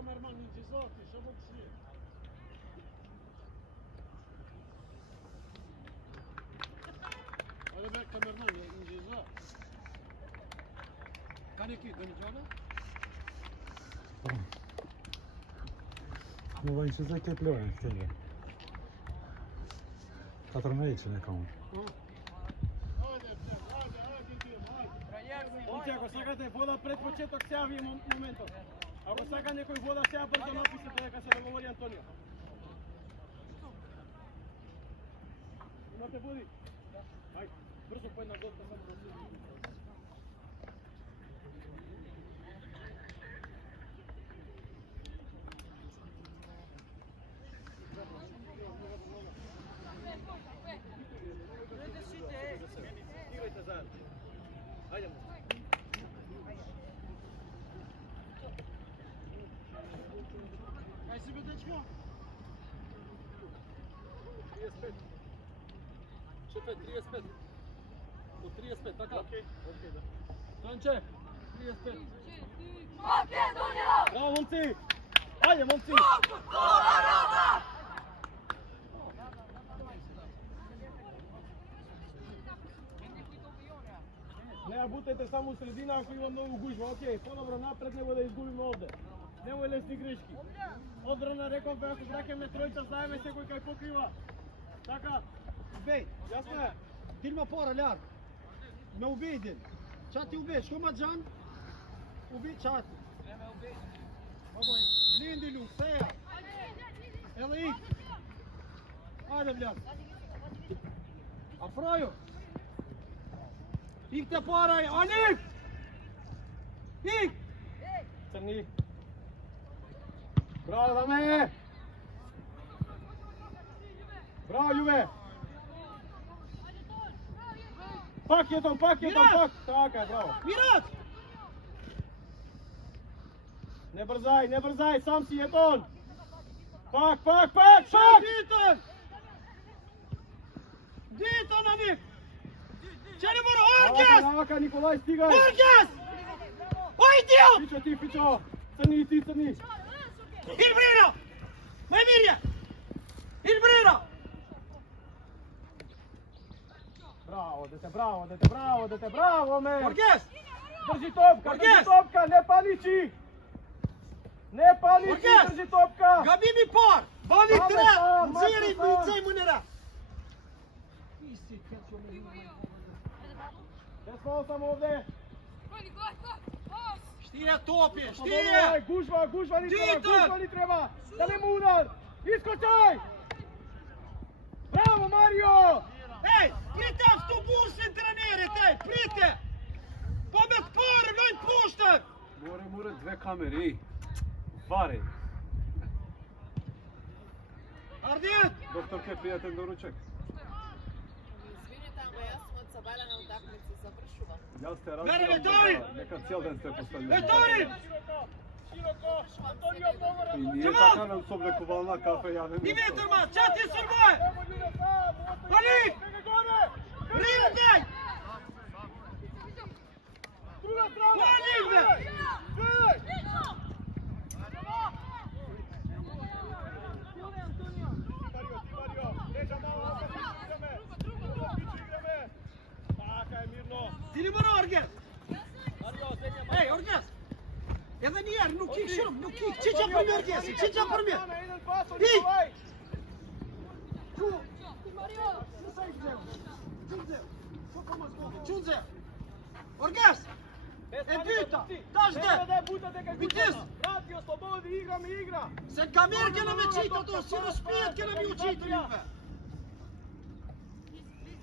kamerman incizoti, šabok svi. Hadi be kamerman incizot. Kan iki döneceğine? Ну, ванче закреплёваем в тебе. Который наедется на кому. Момци, ако сакате вода пред почеток, сега ви моментот. Ако сака некој вода, сега брзо напишете дека се договори Антонио. Имате води? Ајде, брзо по една готка само да се. Играјте заедно. Ајде му. Ај си бе дечко. 35. Шефе, 35. От 35, така? Окей, да. Тонче, 35. Македонија! Браво, момци! Ајде, момци! Не ја бутете само у средина ако има многу гужва. Океј, подобро напред него да изгубиме овде. Немој лесни грешки. Одбрана реков бе, ако враќаме тројца, знаеме секој кај покрива. Така. Bej, Јасно е? dilma para larg. Me Ubejdin. Çati Ubed, shkoma Xhan. Ubed çati. Babaj, blendi lu, seja. Edhe ik. Hajde vlem. Afroju. Ik te paraj, Alif! Ik! Crni. Bravo da me! Bravo Juve! Pak je to, pak! Така е, браво! Mirat! Не брзај, сам си Етон! Пак, шак! Diton Alif! Çeli bunu, Orkes! Навака, Николај, стигај! Orkes! O idiot! Пичо! Црни! Il Brera! Mai Mirja! Il Brera! Браво, дете, браво, ме! Orkes! Држи топка, не паничи! Orkes! Држи топка! Gabi mi par! Bali Πάμε, tre! πάμε, Nxiri πάμε. bëjtësej mënera! Desmo sam ovde! Shtije topi, Dobro, shtije! aj, gužva Diton! ni treba! Da ne mu udar! Iskočaj! Bravo, Mario! Ej, prite avtobusin trenerit, ej, prite! Po me të parë, vajnë poshtër! More dve kamere. Vare. Ardit! Доктор ке пријатен доручек. Извинете, ама јас сум од Сабајле на утакмица, завршувам. Јас те Бере, разбирам. Веторин! Нека цел ден сте поставljeni. Веторин! Široko! Antonio, povora! И ние Джамал! така нам соблекувална кафе, ја не Një знам. vetër ma, qati sërboj! Evo ljude sam! Ali! Pega gore! Rinë daj! Druga strana! Po Alivde! Gledaj! Mario! Leža malo, opet igrame! Taka je, mirno! Ti li mërë Orges? Mario, zemlja! Ej, Orges! Edhe njerë, nuk ik shumë, nuk ik! Qiqa për mjë Orgesi, qiqa për mjë! Jedan paso, I! Nikolaj! Qunze! Orges! E dyta! Tash dhe! Vitis! Vrati, oslobodi, igra! Se në kamerë kena me qitë ato, si në shpijet kena me u qitë juve!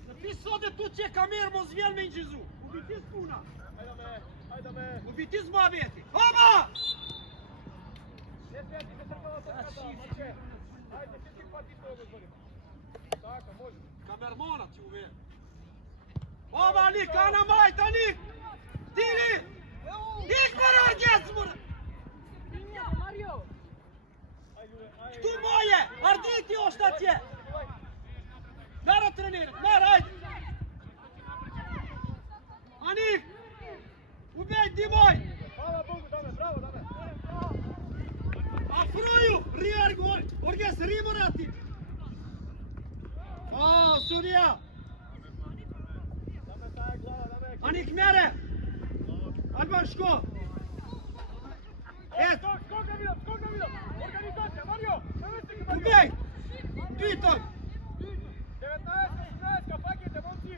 Në pisot e tu që kamerë mos vjen me njëzu! U vitis puna! Hajde me! U vitis ma veti! Oba! Ne sveti, ne trpava se kata, moće! Hajde, ti pati to, gospodin! Tako, može! Kamermonat që u vjen! Oba, Nik, ana majta, Nik! Tili! Ik mërë Orges, mërë! Këtu moje! Arditi është atje! Merë trenerit, merë, hajde! Anik! U bejt, dimoj! Hvala Bogu, dame, bravo, dame! Afroju, Orges, rimorati. Sudija. Dame taj glava, dame. Anik mere. Alban ško. Skok ga vidim. Organizacija, Mario. Ubej. Piton. 19, pakete, momci.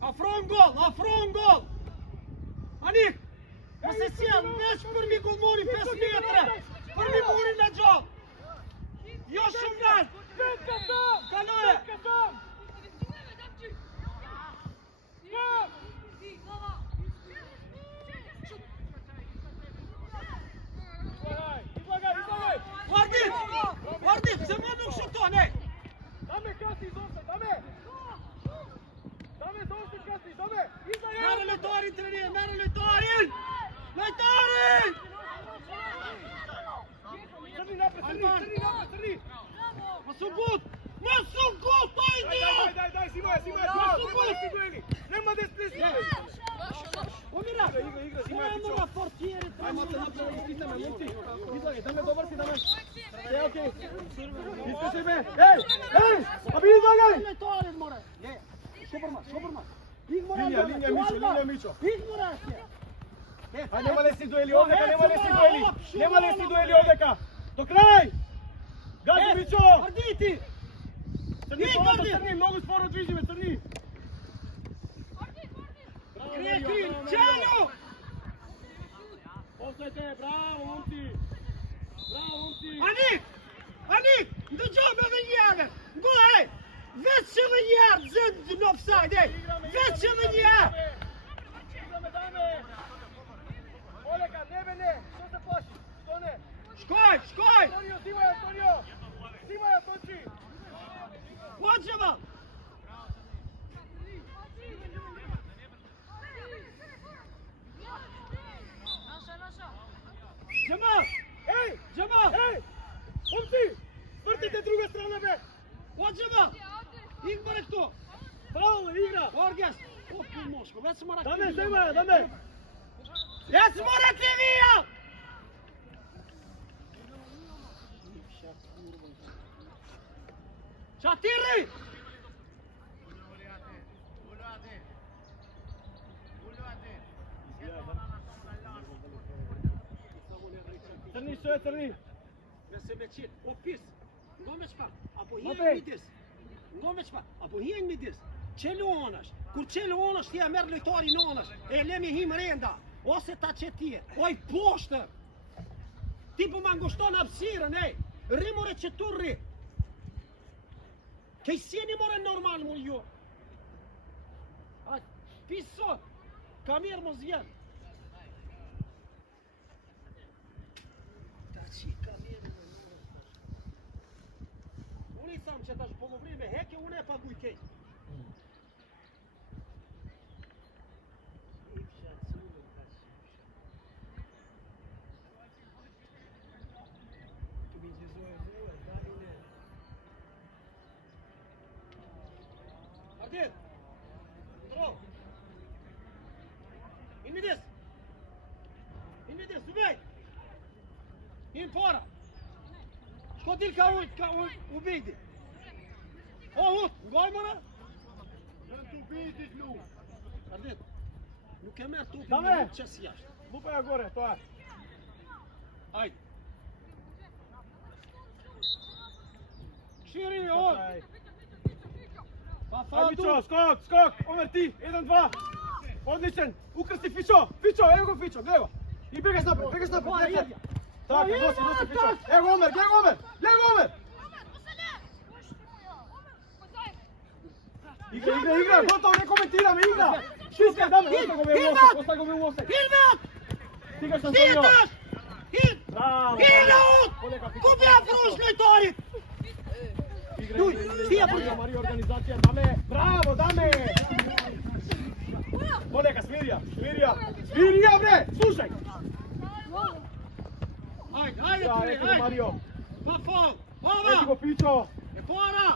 Afron gol. Anik. Посесел, веќе први гол мори 5 метра. Први мори на джоб. Још умнат. Каное. Излагај. Варди, земјаном шуто, не. Даме каси изоста, даме. Даме доста каси, даме. Нара Летори тренира, нара Летори. Летори! Црни напред, црни. Масугут, ајде! Дај, симај. Нема да сплеси. Умира! Игра, Мојано на портиери, Ајде да направи изпитаме, момци. Излагај, даме добар си, даме. Се окей. Искаше бе. Ей! Аби излагај! Летори, море. Не, шобрма. Линија Мичо. Измора се. А нема лесни дуели овдека, нема лесни дуели овдека. До крај! Гази Мичо! Ардити! Црни, многу споро движиме, црни. Креатин, Чано! Послете, браво, момци. Аник! De job of the year! Go ahead! Već of the year! Zend offside, ej! Već of the year! Dame. Oleka, ne. Što se plaši? Što ne? Škoj! Antonio! Simaj, Antonči! Hoćemo! Jamal! Momci! Vrtite druga strana, be! Hoćemo! Ingmarek tu! Bravo, igra! Orges! Opet moško, već smo raktivio! Dame, Zemaja, dame! Već smo raktivio! Čatiri! Crni, što je crni? Mesebeci, opis. Ngomespa, apo Mape. hijen midis. Ngomespa, apo hijen midis. Qelonash. Kur qelonash ti e merr lojtari nonash. E lemi him renda. Ose ta që ti. Oj poshtë. Ti po ma ngushton hapësirën, ej. Rri more që tu rri. Kej sjeni more normal mu jo. A, piso. Kamer mos vjen. Unë i thamë që tash po më vri me heke, unë e paguj kej. Ardit! Ndro! In midis! Zubej! In para! Shko til ka u bejdi! O hut, ngaj mëre! Ardit! Nuk e merë tupi Dame! një qes jashtë. Lupaja gore, to je. Ajde! Shiri, on! Pa Ajde, Mićo, fatu! skok! Omer ti, 1-2. Odličan, ukrsti Fićo, evo go Fićo, gledaj ga. I begaš napred, lijep. Tako, nosi Fićo. Evo Omer, gledaj Omer! Igra, gotovo, ne komentiram, igra! Šiskaj, dame, ostaje go me u osek. Hilmet! Stigaš Antonio. Sjetas! Hil! Bravo! Hilmet! Oleka, Fićo. Kupi apruš lojtarit! Igra, Mario, organizacija, dame, bravo, dame! Oleka, Smirja, bre, slušaj! Ajde, Ja, Turi, eto ajde! Mario, Pa fal! eto go Ova! Fićo. E para!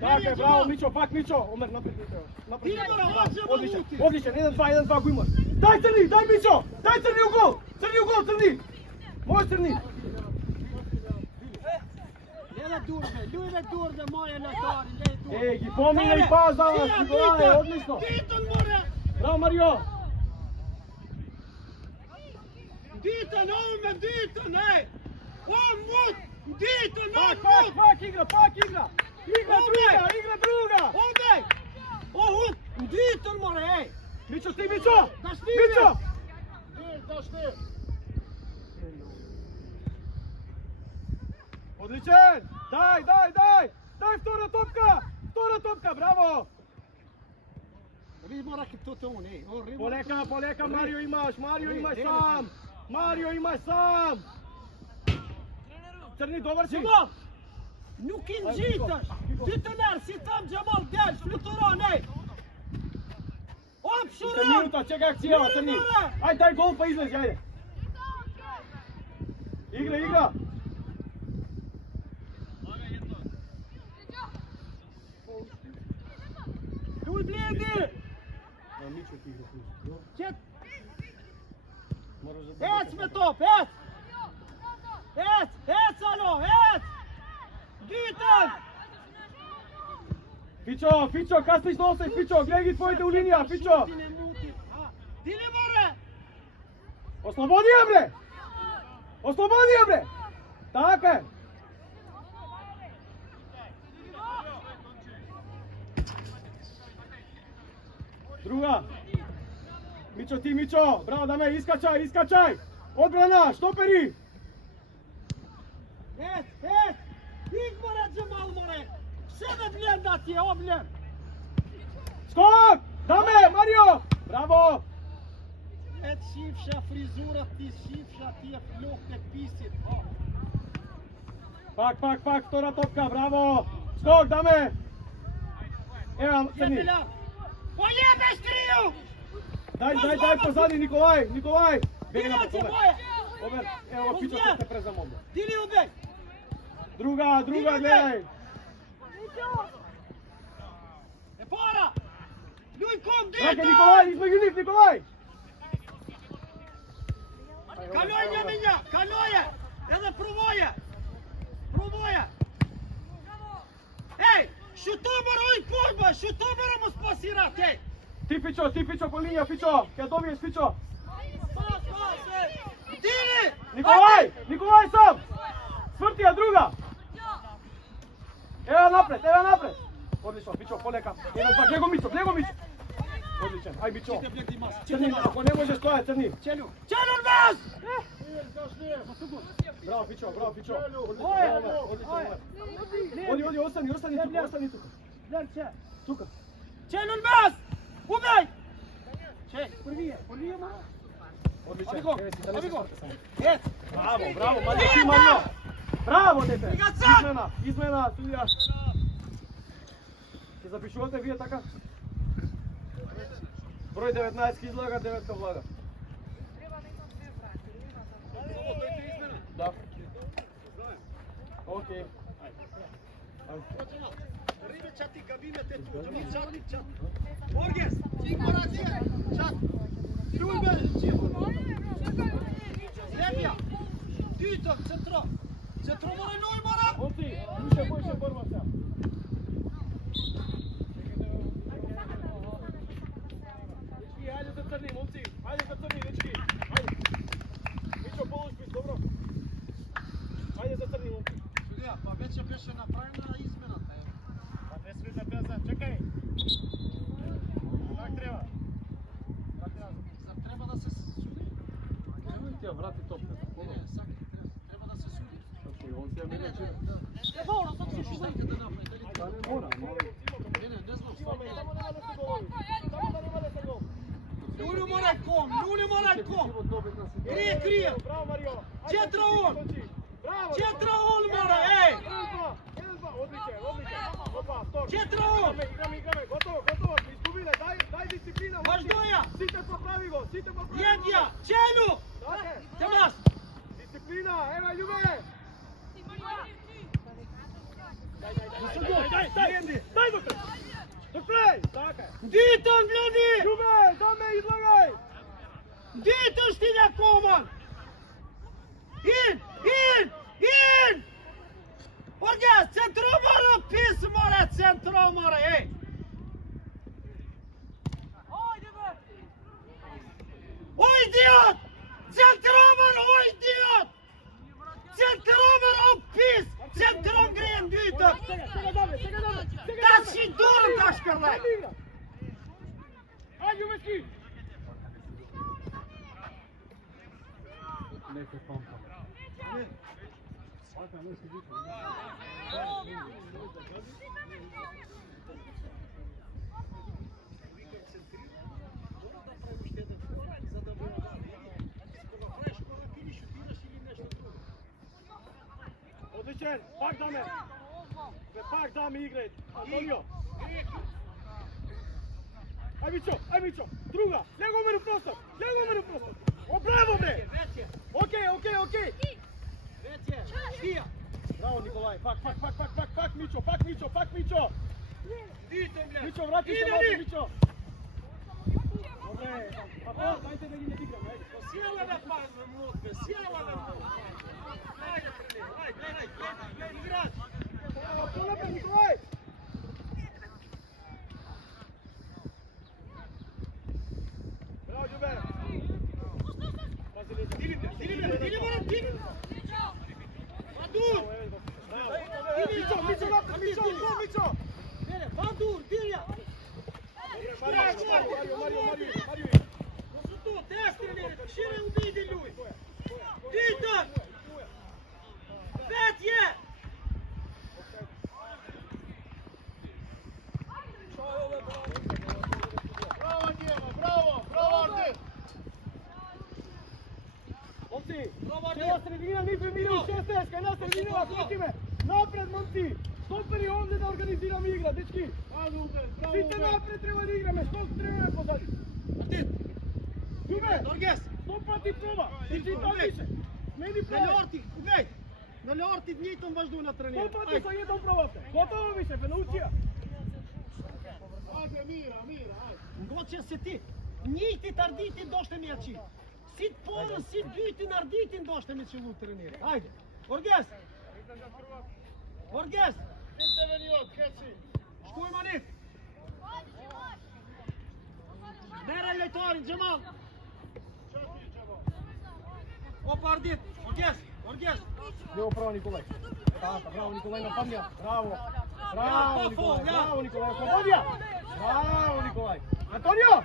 Tako je, bravo, Mićo, pak Mićo. Omer, napred Mićo. Napred. Ti mora, hoćemo Odličan, luti. odličan, 1-2, Gujmar. Daj crni, daj Mićo, daj crni u gol, Bravo, Crni! Moj Crni! Ljube durbe moje lojtari, ne durbe. Ej, gi pominje i pas danas, Nikolaj, odlično! Diton more! Bravo, Mario! Diton, ovome, Diton, ej! On mut! Diton, on Pak, mut! pak, igra, pak, igra! Igra druga! Ovdje! Ovut! Diton more, ej! Mićo, ti, Mićo! Daš ti, Mićo! Daš ti! Odličan! Daj! Daj Vtora topka, bravo! Vi mora ki to on, ej! Poleka, Mario imaš sam! Mario imaš sam! Crni, dobar si! Jamal! Nuk i nxitash! Ditonar, si tam Jamal, djel, fluturon, ej! Op, Iste shuron! minuta, čeka akcijeva, Crni! Ajde, daj gol pa izlezi, ajde! Igra! Tuj bledi! Mićo ti igra plus. Čet! Moraš da... Ec me top, ec! Ec, alo, ec! Diton! Fićo, kasniš na ostaj, Fićo, gledaj tvojite u linija, Fićo! Ti ne more! Oslobodi je bre! Tako je! Druga! Mićo, bravo Dame, iskačaj! Odbrana, štoperi! Ec! Ig more, Jamal more! Sebe blenda ti je obljen! Skok! Dame, Mario! Bravo! Ec šifša frizura ti, šifša ti je flokne pisit! Pak, Vtora topka, bravo! Skok, Dame! Evo, Crni! Jedelja! Pojebeš kriju! Daj pozadi, Nikolaj! Dinac je moje! Ober, evo, Fićo se te prezam ovdje. Dili ubej! Druga, gledaj! E para! Ljuj kom, Trake, Diton! Nikolaj, između njih, Nikolaj! Kaloj Njeminja, kaloje! Edhe provoje! Ej, što moramo i pojba, što moramo spasirat, ej! Ti Fićo, po linija, Fićo! Kad dobiješ, Fićo! Dili! Nikolaj sam! Svrtija, druga! Evo napred! Odlično, Fićo, poleka! Njegov Mićo! Odličan, aj Mićo! Crni, ako ne možeš stojati, Crni! Čelur vas! Bravo, Fićo! Odlično, odi, ostani tuka! Tuka! Čelur vas! Ubej! Čej, prvi je malo. Odličan, Amigo! Ec! Bravo, Mario! Bravo, dete! Izmena, sudija! Ще запишувате вие така? Број 19 излага, 9 влага. Да. Окей. Риbe čati gabinete tu, čat. Borges, čat. Ljube, Zemlja, Diton, centro mora i noj mora. Momci, više borba сега. Ajde za crni, momci, dečki, ajde. Mićo, polušpiš, dobro. Ajde za crni, momci. Судија, па вече беше направена измената. Па не свита пеза, чекај. Как треба? Треба да се суди. Немој ти ја врати топка. Треба да се суди. Значи, он се ја мене чина. Не мора, тоа се шуди да направи. Па не мора. Не знам. Само нема да се говори. Само да нема да се говори. Лулю мора ком. Крие. Браво, Марио. Четраон. Браво. Четраон мора, ей. Одличен. Опа, втор. Четраон. Играме. Готово. Изгубиле. Дай дисциплина. Важдоја. Сите поправи го. Једја. Челу. Така. Темас. Дисциплина. Ева, Љубе. Дай доктор. Доктор. Така. Дитон, гледи. Љубе, доме излагај. Дитон стига коман. Pis more, centro more, ej! O idiot! Centroman, o idiot! Centroman, o pis! Centrom grejen dytët! Ta si dorën ta shkërlaj! Hajde, Mečki! Neke pampa. Одличен, пак даме! Бе, пак даме играј! Антонио! Ај Мичо! Друга! Лего мене простор! О, браво, бре! Окей! Браво, Николај! Пак, Мичо! Мичо, врати се назад, Мичо! Добре, папа, дајте да ги не играме, ајде. Сила да пазим, Лутка, сила да пазим! Ајде, тренер, ајде, играч! Полепе, Николај! Браво, Ѓубе! Дили! Бадур! Мичо! Бадур, Дилја! Марио! Nosu tu, des trenere, šire ubidi ljuj! Ditan! Pet je! Bravo, Dijema, bravo, Arde! Momci, ova sredina mi primiraju 16, jedna sredina, sluti me! Napred, momci! Stoper je ovdje da organiziramo igra, dečki! Site napred treba da igrame, stok treba me pozadi! Ljube, Dorges! stopati proba, ti tam više! Meni Na prave! ljorti, ubej! Na ljorti dnjitom važdu na trenere! Stopati sa jednom probate! Gotovo više, Benucija! Ngoqen se ti, njëti të arditin doshte me aqi. Si të porën, si të dytin arditin doshte me qëllu të rënire. Hajde, Orges! Shkuj Manif! Mere lejtarin, Gjemal! Opa Ardit, Orges! Evo pravo Nikolaj. Bravo Nikolaj, napadnja. Bravo Nikolaj, oslobodija. Bravo Nikolaj. Antonio!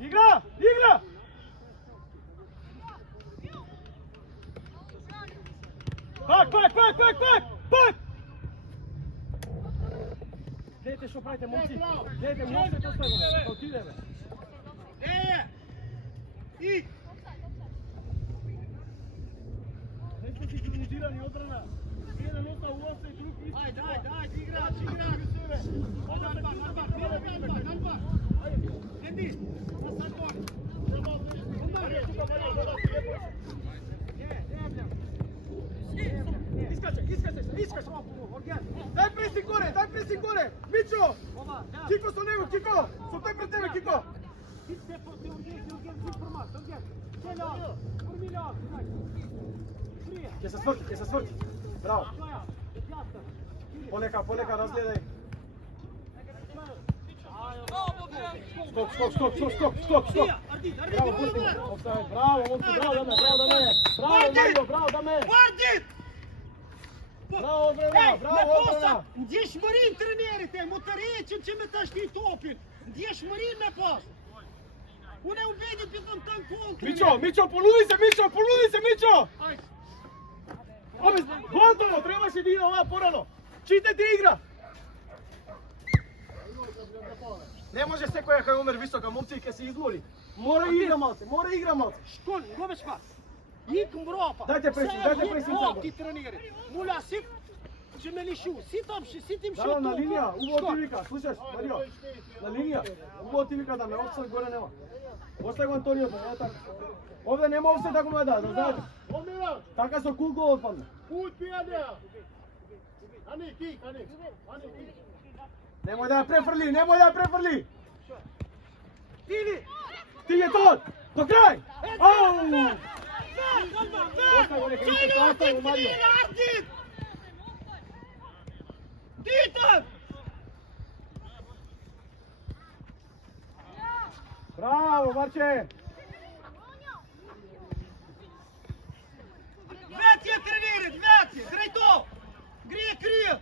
Igra! Pak! Gledajte što pravite, momci. Gledajte, možete to sve, otide me. I! Ne smo sinkronizirani odbrana. Jedan ostav u ostav i drugi isti. Ajde, igrač! Endi, na sad gori! Iskače, Orges! Daj pressing gore! Mićo! Kiko su nego, Kiko! Su te pred tebe, Kiko! Idź se po te Orges, informacje, Orges! Čelja, formilja, prije! Je se svrti! Bravo! Poleka, razgledaj! Skok! Ardit! Bravo, pusti! Offside, bravo, momci, bravo da me! Ardit! Bravo, odbrana! Ndjeshmërin trenerit e, mu të reqim që me të ashti topin. Ndjeshmërin me pas. Unë e u bedi për të në të në konë. Mićo, poludi se, Mićo! Gotovo, trebaš je bilo ova porano. Čitajte igra! Ne može se koja kaj umer visoka, momci, kaj se izmori. Mora igra malce. Shkon, ngove shpa. Ik mbrapa. Dajte pressing sad. Ti trenerit. Mula si që me lishu. Si ti më Bravo, shutu. na linija, uvo ti vika, slušaš, Mario. Na linija, uvo ti vika da me offside gore nema. Ostaje go Antonio, pa tako. Ovdje nema offside tako me da znate. Taka su cool gol odpadne. Nemoj da je prefrli! Tili. Ti je to! По крај! Ау! Албан, Остави, нека Исо, остави, Марио. Ардит! Дитан! Браво, Марче! Двете ја тренират, двете! Грај то! Грие крија!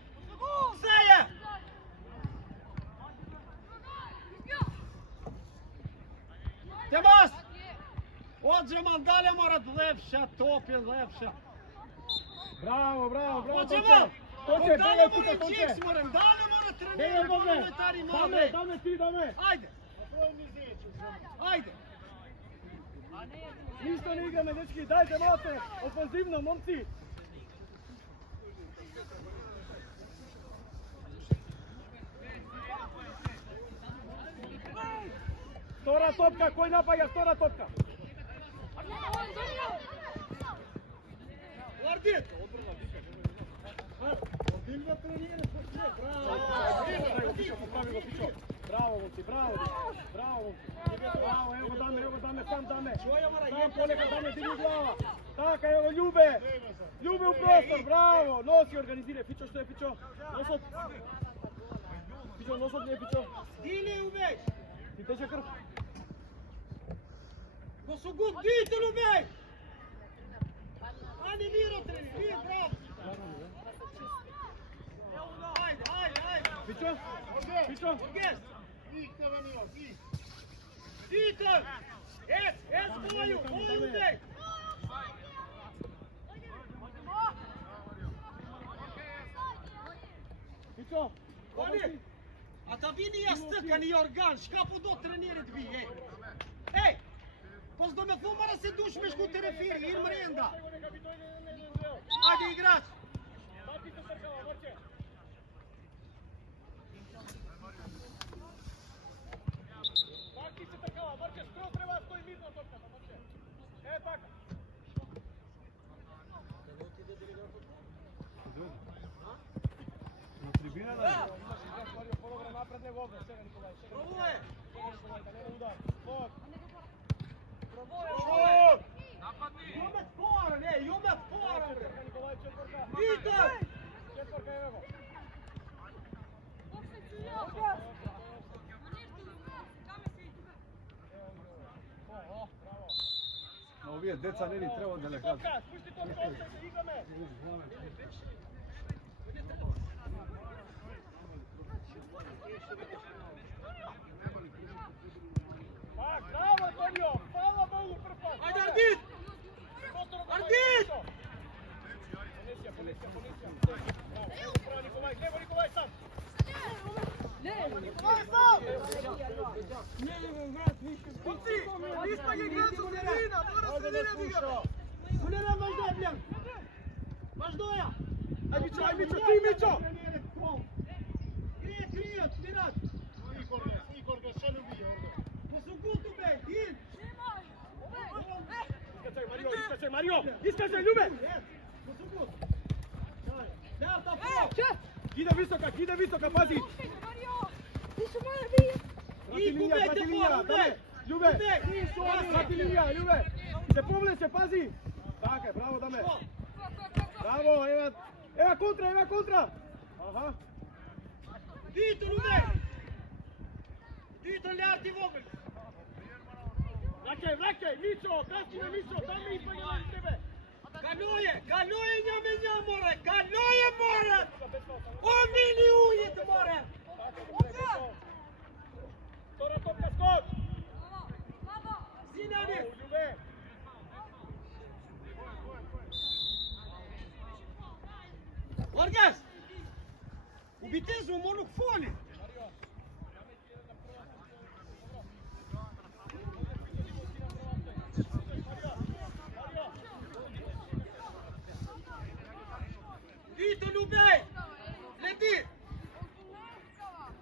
Се е! Темас! Оджемал, дале мора лепша, топен, лепша. Браво, браво, браво, Оджемал! Тонче, Дале бегай мора тука, чикс, Тонче! морам, дале мора Бегай, тренират, Бобе! парламентари Даме, мале. даме, ти, даме! Ајде! Ајде! Ништо не играме, дечки, дајте малце! Офанзивно, момци! Втора топка, кој напаѓа втора топка? Ардит! Браво, момци, браво! Браво, момци! Браво, ево го даме, сам даме! Сам полека даме, дигни глава! Така, ево Љубе! Љубе у простор, браво! Носи, организирај, Пичо, што е Пичо? Носот! Пичо, носот не е Пичо! Диле убеј! Ти тече крв! Го су гуд дител убеј! Ани мира тренир, браво! Ајде, ајде, ајде! Пичо? Пичо? Оргес! Дител! Боју убеј! Пичо? Ани, а да ви не ја стъкан и орган, шкапо до тренират ви, е! Ей! Поз да ме фумара се душмеш ку терефири, им ренда! Ајде играч! Е така! На трибина да. По-добро напред него овде, сега Николај. Пробуе! Да не удар. Скок. Пробуе! Јомет пора, не, јомет пора, бре! Николај, четврка. Дител! Четврка, ево го. На овие деца не ни треба да легат. Топка, спусти топка, овде се играме. Пак, браво, Антонио! Фала Богу, прв. Ајде, Ардит! Ардит! Понесија. Браво, Николај, гледа Николај сам. Николај сам! Момци, ниста ги играат со средина, мора средина да играме. Гулера Маждоја, блен! Маждоја! Ај Мичо, ти Мичо! Крие, кријат, спират! Го су гуту, бе, дин! Искачај, Марио! Искачај, Љубе! Го су гут! Лјата, фро! Кида висока, пази! И губете фора, даме! Љубе! Прати линија, Љубе! Се повлече, пази! Така е, браво, даме! Браво, ева контра! Аха! Дител, убеј! Дител, лјарти вогли! Враќај, Мичо! Каснime, Мичо! Даме и паѓа на тебе! Ганоје њаме море! Ганоје море! Омили ујет море! Втора топка, скок! Зинани! Љубе! Оргас! Убитезу монук фоли! Дител, убеј! Лети!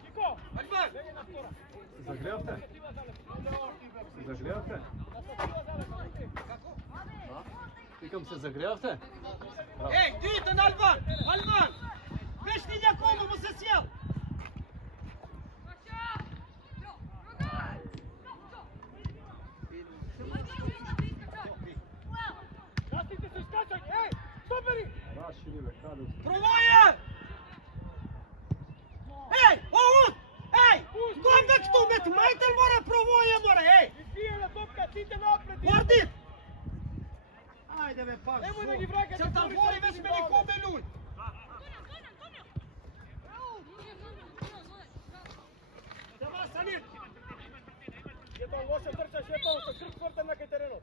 Кико! Албан! Загревте? Загревте? Викам се загревте? Ей, Дител, Албан! Албан! Веш ти някој му се сјел! Ардит, мајтел мора провоја мора, еј! Избиена топка, сите напред! Ардит! Ајде бе, пак, Немој да ги вракате, Цртафори веќе ме ни кобелуј! Дава, Санир! Жетон, лоше трчаш, Жетон, со крп спортен на кај теренот.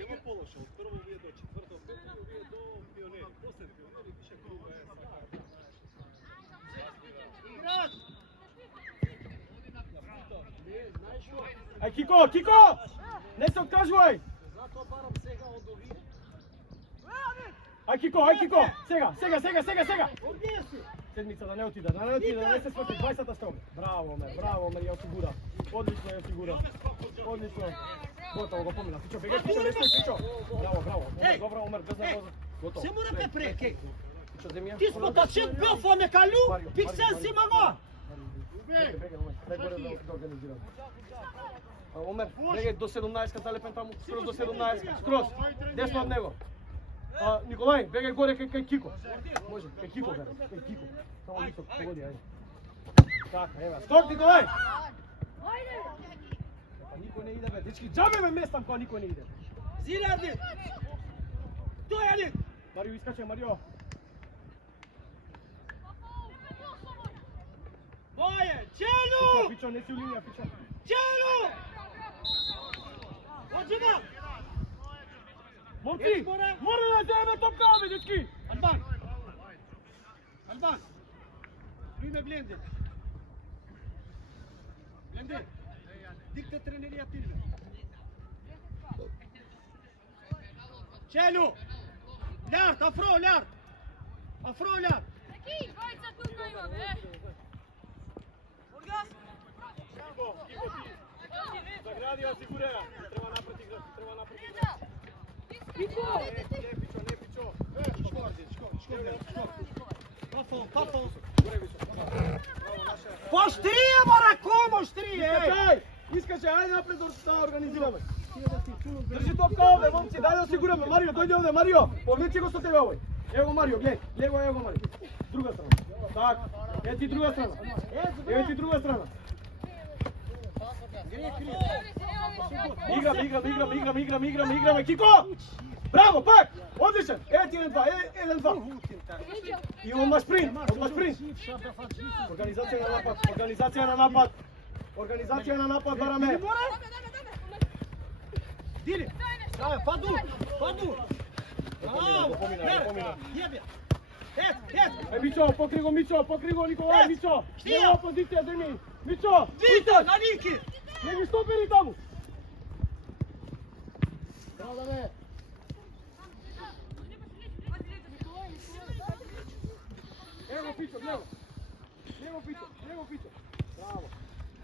Нема полоша, од прво вие до четврто, пето вие до пионери. После пионери пише круга е сака. Играч! Ај, Кико, Кико! Не се откажувај! Затоа барам сега од овие. Ај, Кико! Сега! Овие си! Седмица да не отида, да не се сврти, 20-та сте овде. Браво, Омер, ја осигура. Одлично ја осигура. Одлично. Готово, го помина. Пичо, бегај, Пичо, не стои, Пичо. Браво. Добро, Омер, без nervoza. Готово. Се мора препрек, еј! Пичо, земја. Ти спотачет бёфа ме калу, пиксен си мамо! Бегај, Омер, дај горе да организирам. Омер, бегај до 17, залепен таму, скроз до 17, скроз. Десно од него. Николај, бегај горе кај Кико. Може, кај Кико, кај Кико. Само висок, погоди, ајде. Така, ева. Скок, Николај! Па никој не иде, бе. Дечки, џабе ме местам кога никој не иде. Зире, Ардит! Тој, Ардит! Марио, искаче, Марио. Боје, Челу! Пичо, не си у линија, Пичо. Челу! Оđima! Момци, мора да земе топка, бе, дечки! Албан! Приме Бленде! Бленде! Дикте тренерија ти. Челу! Лярд, Афро, Лярд! Загради, осигуреа. Треба напред игра. Пичо, не Пичо. Па штрија, мора, комо штрија! Искаче, ајде напред да организираме. Држи топка овде, момци, дај да осигураме. Марио, дојди овде, Марио. Повлечи го со тебе овој. Ево Марио, гледај. Ево Марио. Друга страна. Така. Ево ти друга страна. Играме, Кико! Браво, пак! Одличен! Ево ти 1-2. Имаме спринт. Организација на напад, бараме. Дили! Паду! Помина. Јебе! Мичо, покри го Николај, Мичо! Нема опозиција, Деми! Мичо! Вита, на Ники! Не ги стопери таму! Браво, бе! Ево Пичо, Него Пичо! Браво!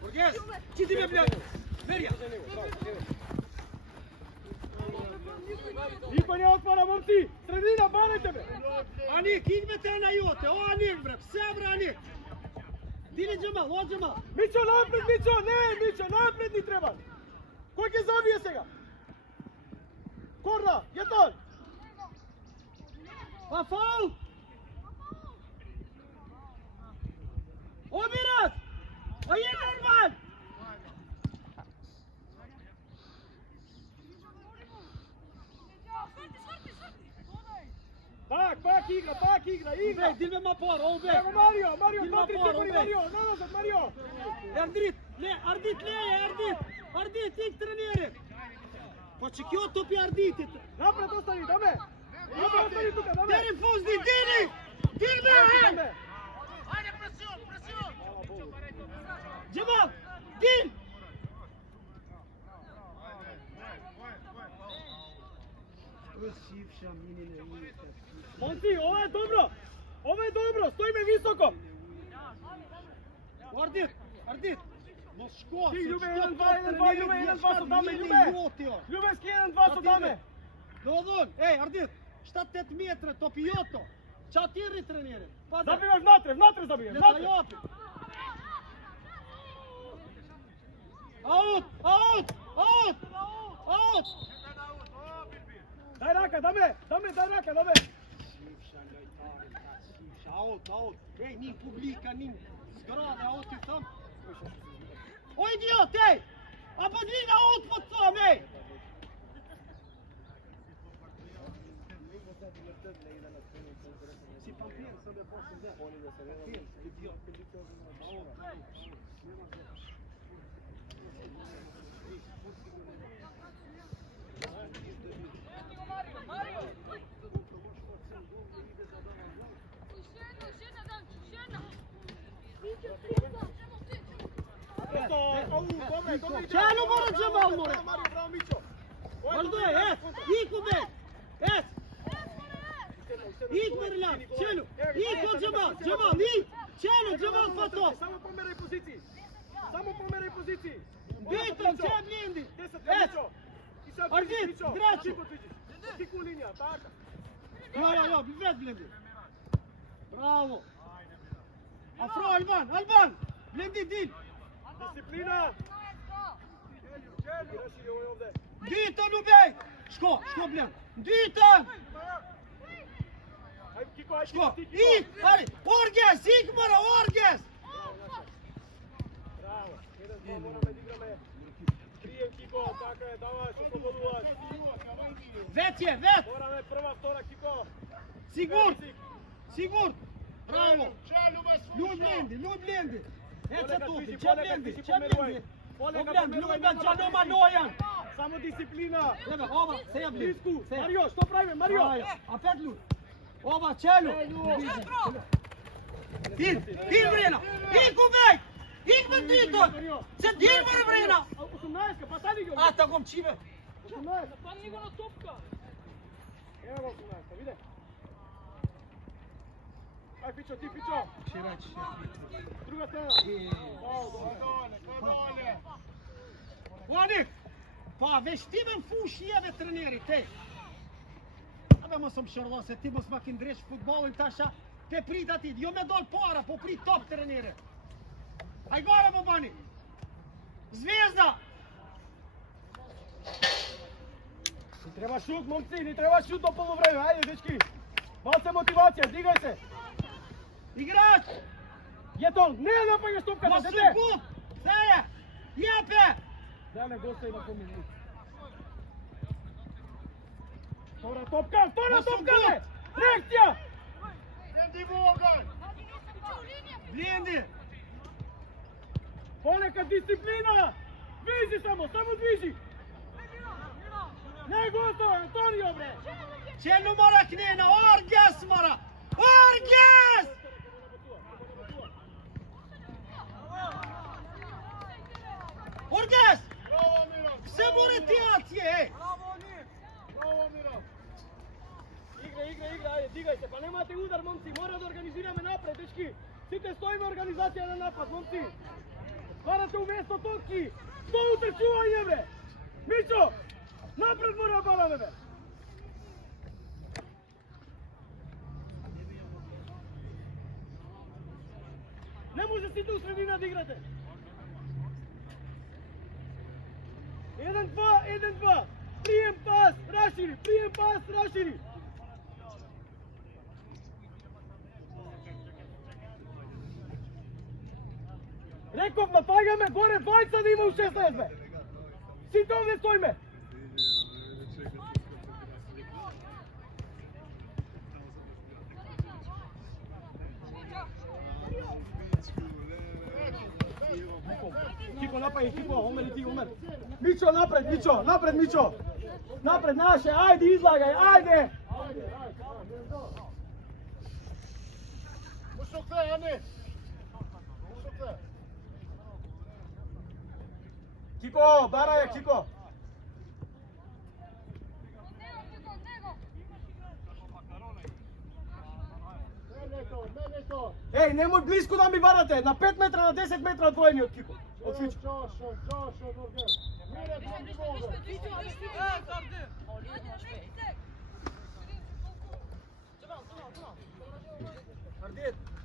Боргес, ти ме блядь! Мерија! Никој не отвара, момци! Средина, банете бе! Аник, идвете на јоте, о Аник бре, все бре Аник! Дили Джамал, о Джамал! Мичо, напред, Мичо! Не, Мичо, напред ни треба! Кој ќе забие сега? Корна, Јетон! Па фаул! Обират! А еден ван! Пак игра! Дилме мапор, овде! Ево Марио, Дилме 2-3 мапор, секунди, овде! Марио, назад, Марио! Ардит, тик тренери! Па че ќе отопи Ардите! Напред остани, даме! Напред остани тука, даме! Дери Фузди, Дили! Дилме! Джамал! Дил! Момци, ова е добро! Стоиме високо! Ардит! Москва! Ти, Љубе, 1-2 со даме, Љубевски 1-2 со даме! Додон, Ардит! Šta 5 метра, топиото? 4 тренери! Забиваш внатре забиваш, внатре! Аут! Дај рака, даме! Аут. Ей, ним публика, ним зграда, аут и там. Ой, идиот, ей! А подвига аут под том, ей! Си пампир, себе после да. Čelo mora Džemal mora! Valdo, es! Iko be! Es! Ik Marjan, Čelo! Iko Džemal! Džemal, ik! Čelo, Džemal pa to! Samo pomeraj poziciji! Samo pomeraj poziciji! Bitan, če blindi! 10 Mićo! I sad Argit, Mićo! Dračo! Tiku linija, taka! Ja, bez blindi! Bravo! Afro, Alban! Blindi, din! Disciplina! Raširi ovo je ovde! Bitan ubej! Ško blend! Bitan! Ajde, Kiko, ajde, Ško! ti, Kiko! Ik! Ali! Orges! Ik mora, Orges! Bravo! 1-2, moramo da igrame! Krijem, Kiko, tako je, davaš, osloboduvaš! Vet! Moramo je prva, vtora, Kiko! Sigur! Bravo! Ljud blindi! Eca tupi, če blindi! Obljan, Ljubac, Čanoma, Nojan! Samo disciplina! Evo, ova, seja blindi! Blisku! Mario, što pravime, Mario? A pet ljud! Ova, Čelu! Din, Vrena! Ik ubej! Ik me diton! Se din mora Vrena! 18, pa sad igramo! A, takom čive! 18! Pa nije go na topka. Evo 18, vide? Aj, Pićo, ti Pićo! Druga strana! Dolje! Onik! Pa već ti vam fuši jeve treneri, te! Abia mă să-mi șorlose, ti mă smac în drești futbolul ta așa, te pridati, eu me dol para, popri top trenere! Hai gola, mă bani! Zvezda! Ni treba šut, momci, ni treba šut do polovremena, ajde, dečki! Malce motivacija, digaj se! Igrač! Je to, ne napajaš topka, Mă da sunt dete! bun! Seja! Ia pe! Dane gosta ima po minuti. Stora topka, ne! Reakcija! Blindi! Ponekad disciplina! Vizi samo vizi! Ne gotovo, Antonio bre! Ce nu mora knena, Orges mora! Orges! Orges! Se more ti akcije, Bravo, Miro! Igra, ajde, digajte, pa nemate udar, momci, mora da organizirаме napred, dečki! Site stojimo organizacija na napad, momci! Morate umjesto topki! Što utrčuvanje, bre! Mićo! Napred mora balane, bre! Ne može si tu u sredina da igrate! 1-2! Prijem pas, raširi! Rekov, napagaj me, gore dvajca da ima u 16, be! Site ovdje stojme! Kiko, napaj, Omer i ti, Omer! Mićo, napred, Mićo! Napred naše, ajde, izlagaj, ajde! Kiko, Baraja, Kiko! Ej, nemoj blisko da mi varate, na 5 metra, na 10 metra odvojeni od Kiko. Od Fića.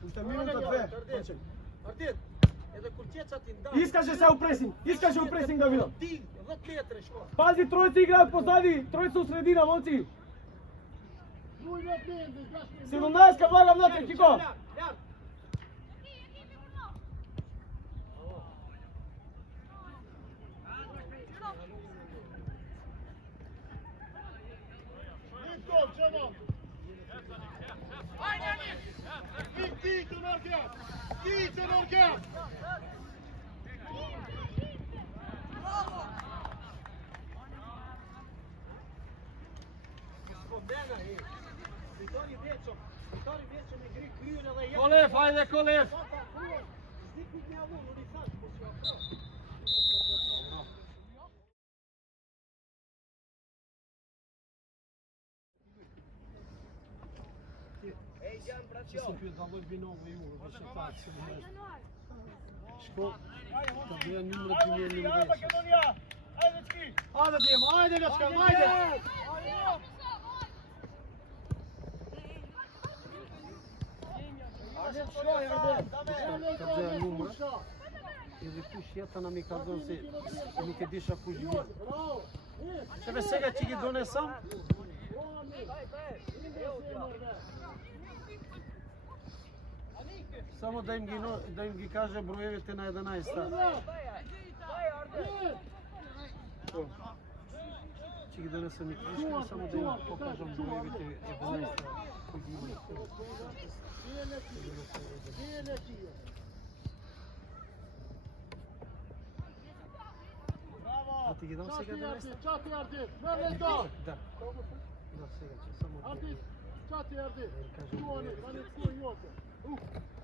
Ušte minuta dve. Ardit, e da curteța tin da. Iskaže se u pressing da vidim. Ti, văd pietre, șco. Pazi, trojica igraju pozadi, trojica u sredina, momci. 17 влага внатре, Кико. Колев, ајде Колев. Чисто пио да лој биново и уво, беше так се место. Шко? Да беа нумер димени Ајде Македонија. Ајде дечки. Ајде Дим, ајде дечка, ајде! Kad bea numra, ili puși iată na mi cazon se nu te deșa cu jumătate. Тебе сега ќе ги донесам. Само да им ги каже броевите на 11-та. Ќе ги донесам и книжки, само да им покажам броевите 11-та кои ги имат. А ти ги дам сега 11-та? Чати Ардив, Мерлето. Да. Да, сега ќе само да Ардив, чати Ардив. кажем Чуване, броевите. да не скои јоте.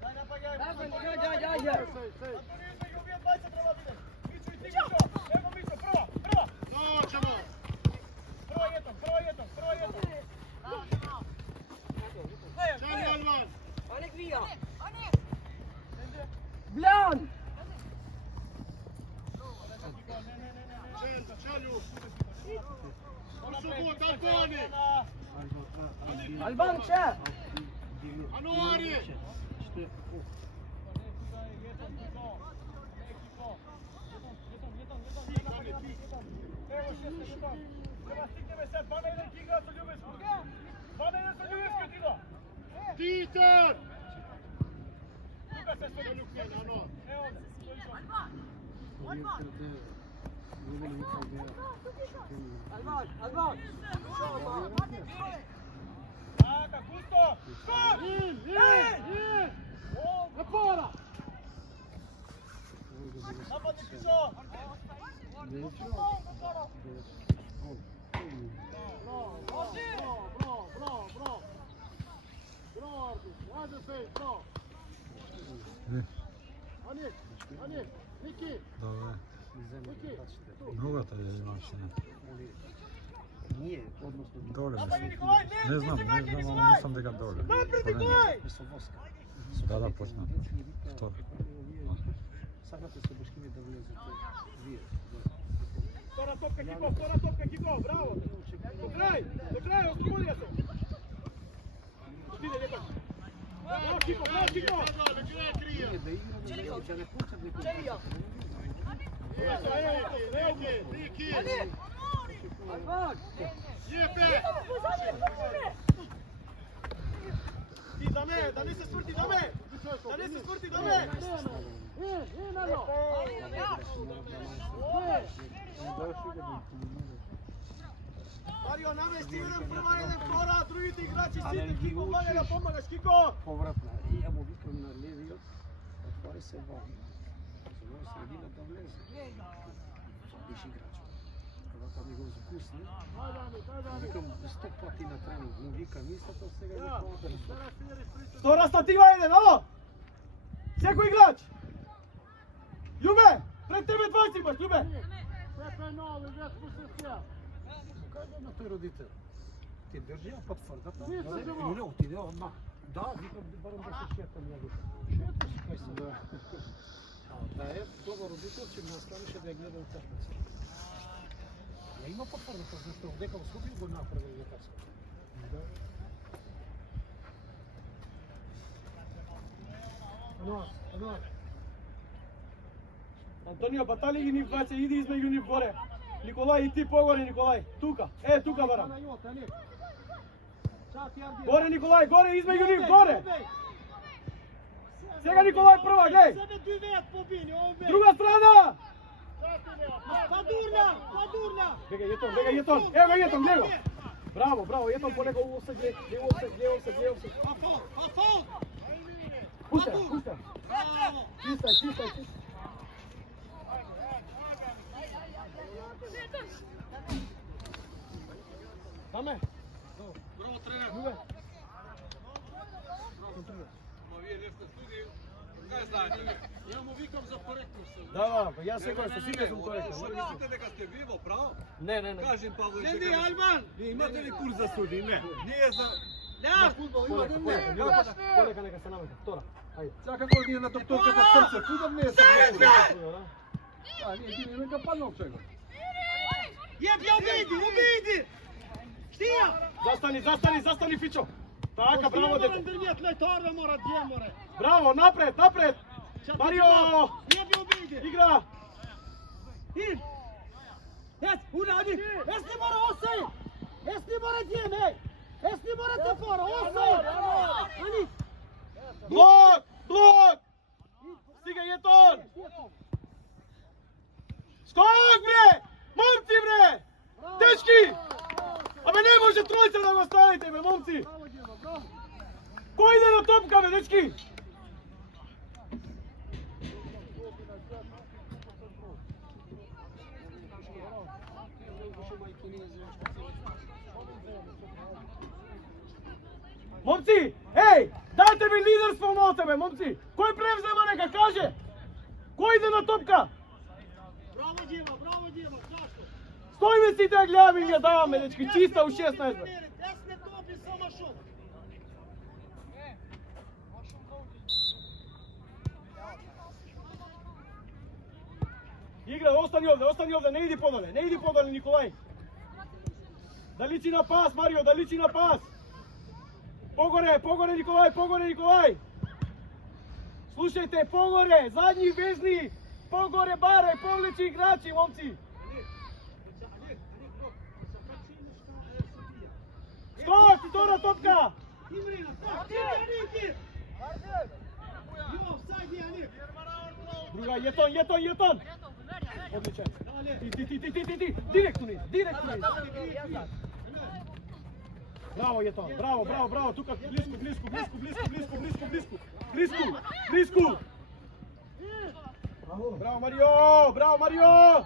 Дај напагај. Ајде. Антонио измеѓу овие 20 треба биде. Мичо и ти Мичо. Ево Мичо, прва. Ночемо. Прва јетом. Чани Алван. Блян! Чалју. Субот, Антони. Албанче! Ануари. Ево шесте, треба стигнеме се 2 на 1 ќе играат со Љубеско. 2 на 1 со Љубеско тидо. Титер! Тука се со Љубеско, ано. Ево Албан! Така, Густо! Скок! Напора! Нападни Пишо! Добре. Другата е машина. Ние, односно, Доле Напади мислам. Николај, Не знам, ама мислам дека доле. Напред, Поне не. Николај! со воска. Да, почна. Втор. Сакате со башкиви да влезете вие. Втора топка Кико, браво! До крај, ослободија се! Стиде, лепа! Браво Кико! Ние да играме, да не пуштат некој. Ти да не се сврти, да не се сврти, да не! Марио, намести еден прва, еден втора, другите играчи сите, Кико, ваѓа да помагаш, Кико! Повратна. И ја му викам на левиот, отвори се вади. Со средината влезе. Биш играч. Когато ми го запусне, викам 100 пати на тренинг. Му викам истото, сега го повратам. Втора статива еден, ало! Секој играч! Љубе! Пред тебе 20 имаш, Љубе! Кај на тој родител? Ти држи ја под тврдата? Не, отиде одмah. Да, викам, барам да се шетам ја викам. Шетам си кај се. Да е, добар родител, че ме останеше да ја гледам црпеца. Ја има под тврдата, зашто дека ускупи го направил лекарска. Да. Ануар. Антонио, батали ги нив двајца, иди измеѓу нив горе. Николај, и ти погоре, Николај. Тука, тука барам. Горе Николај, горе измеѓу нив, горе. Сега Николај прва, глеј. Себе дувет побини, овде. Друга страна. Падурна, падурна. Бега Јетон, Ево га Јетон, глеј го. Браво, браво, Јетон по него офсайд, глеј офсайд. Афол. Пуста. Браво. Чистай. Таме. Браво, тренер. Љубе. Ма вие не сте студии. Кај знаете вие? Ја му викам за коректност. Да, јас секој со сите сум коректен. Што мислите дека сте ви во право? Не. Кажем Павле Ленди дека... Албан. Вие имате ли курс за студии? Не. Ние за... Да. Полека нека се намета. Втора. Ајде. Сега како ние на докторката срце, куда не е срце? А, ние ги нека паднал чего. Јеб ја обиди. Стија. Застани Фичо. Така, браво дете. Дрвијат лејторда мора дјеморе. Браво, напред. Марио. Јеб ја обиди. Игра. Уради. Ести мора осај. Ести мора дјеме. Ести мора те фора. Осај. Ани. Блок. Стига Јетон. Скок бре. Момци бре. Дечки. Абе не може тројца да го ставите бе, момци. Кој иде на топка бе, дечки? Момци, дайте ми лидерство на тебе, момци. Кој превзема нека каже? Кој иде на топка? Браво Дјема. Зашто? Стоиме си да гледаме и ја даваме, дечки, чиста у 16 бе. Десне топи само шут. Игра, остани овде, не иди подоле, Николај. Да личи на пас, Марио, Погоре, Николај. Слушајте, погоре, задни везни. Погоре, барај, повлечи играчи, момци. Скок, втора топка. Друга, Јетон. Одличен. Ти. Директно низ. Браво, Јетон. Браво. Тука близко. Браво, Марио.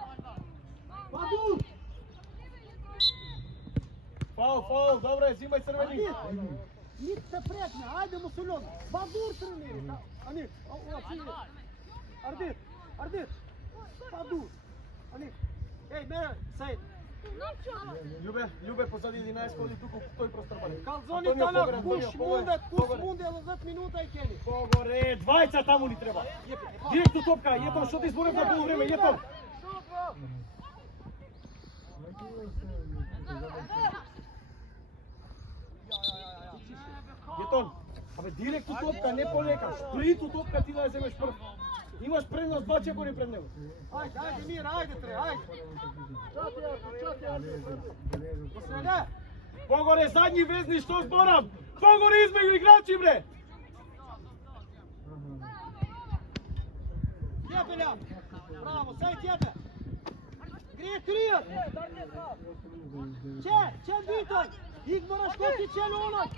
Фаул, добре, зимај црвени. Нит се прекне, ајде мусулон. Бадур тренира. Ани, Ардит. Бадур. Ани. Мере, Саид. Љубе позади 11 коли туку тој простор бали. Калзони тана, куш мунде 10 минута и кени. Погоре, двајца таму ни треба. Директно топка, Јетон, што ти изборев на полувреме, Јетон. Јетон, абе директно топка, не полека. Шпринту топка ти да ја земеш прв. Имаш предност 2 чекори пред него. Ајде, Мира, ајде. Погоре, задни везни, што зборам? Погоре измеѓу играчи, бре! Јебеля! Браво, сај тебе! Грije тријат! Че битон! Игмора шкоти чело онак!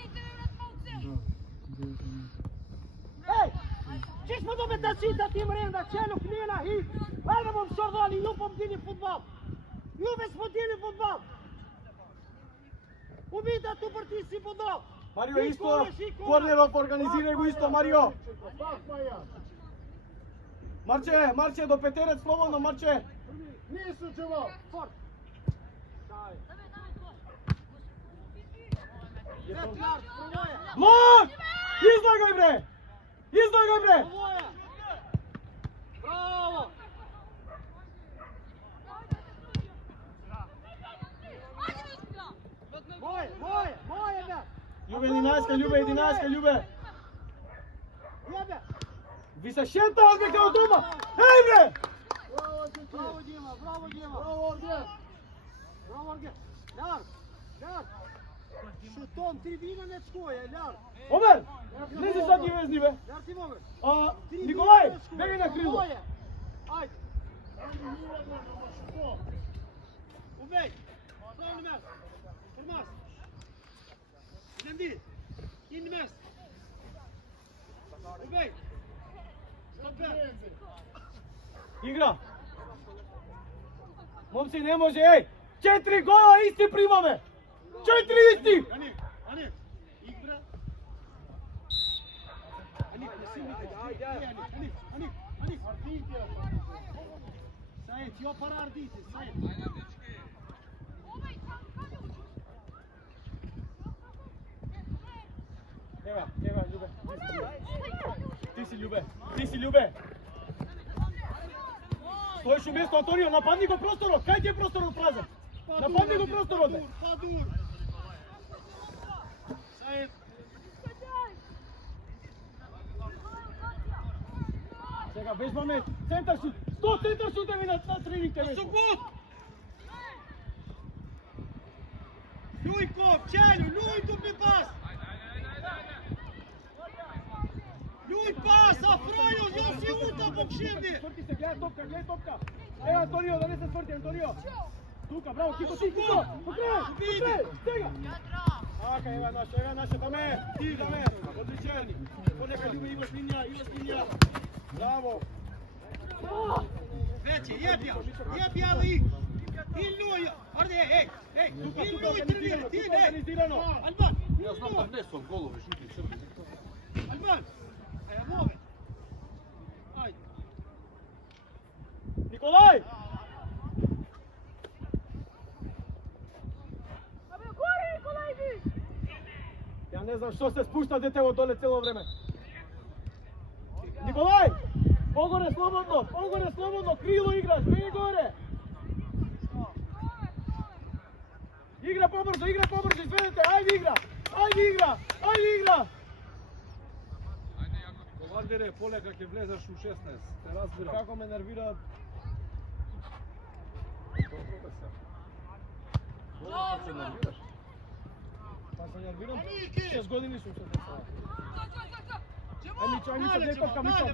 Če smo dobe da cita tim renda, čelu knjena i ajde bom šordali, ljubom dini futbal. Ljube smo dini futbal. Ubida tu partisi futbal. Марио, исто, корнеров организирај го исто, Марио. Марче, до петерец, слободно, Марче. Нису чево. Форт. Блок! Излагај, бре! Браво! Моје, бе! Љубе 11, Љубе! Јебе! Ви се шетаат бе као дома! Еј, бре! Браво, Дима! Браво, Орге! Дар! Шутон, трибина не чкоја, ляр. Омер, влези sad ti vezni be. Ляр ти момер. Николај, бегај на крило. Ајде. Убеј. Ставни место. Формас. Идем ди. Ин место. Убеј. Стопер. Игра. Момци, не може, еј! 4 гола исти примаме! 4 исти! Ане, игра. Ане, не си ми. Ане. Сајд, ја пара ардите, Сајд. Ева, Љубе. Ти си Љубе. Стоиш у место Антонио, нападни го просторот. Кај ти е просторот празен? Нападни го просторот. Падур. Сајд. Сега вежбаме центар шут. 100 центар шутеви на тренинг тебе. Субот. Лујко, Челю, Луј дупли пас. Луј пас, Афројо, ја си ута бокширни. Сврти се, гледај топка. Ева Антонио, да не се сврти, Антонио. Тука, браво, Кико, ти, Кико. Покрај, стега. Така, ева наша, даме, ти, даме. Одличен. Понека Љубе, имаш линија. Браво. Веќе, јебја ли. И Луј, арде, еј. И Луј тренира, ти, Организирано. Албан, Јас знам да внесов голови, шути Срби. Албан. Еја, мове. Ајде. Николај! Ја не знам што се спушта детево доле цело време. Николај! Погоре слободно, крило играш, беги горе! Игра побрзо, изведете, ајде игра! Командире, полека ќе влезеш у 16, те разбирам. Како ме нервираат. Се нервираш? Па се нервирам, 6 години сум се представа. Ај Мичо, гледај топка, Мичо.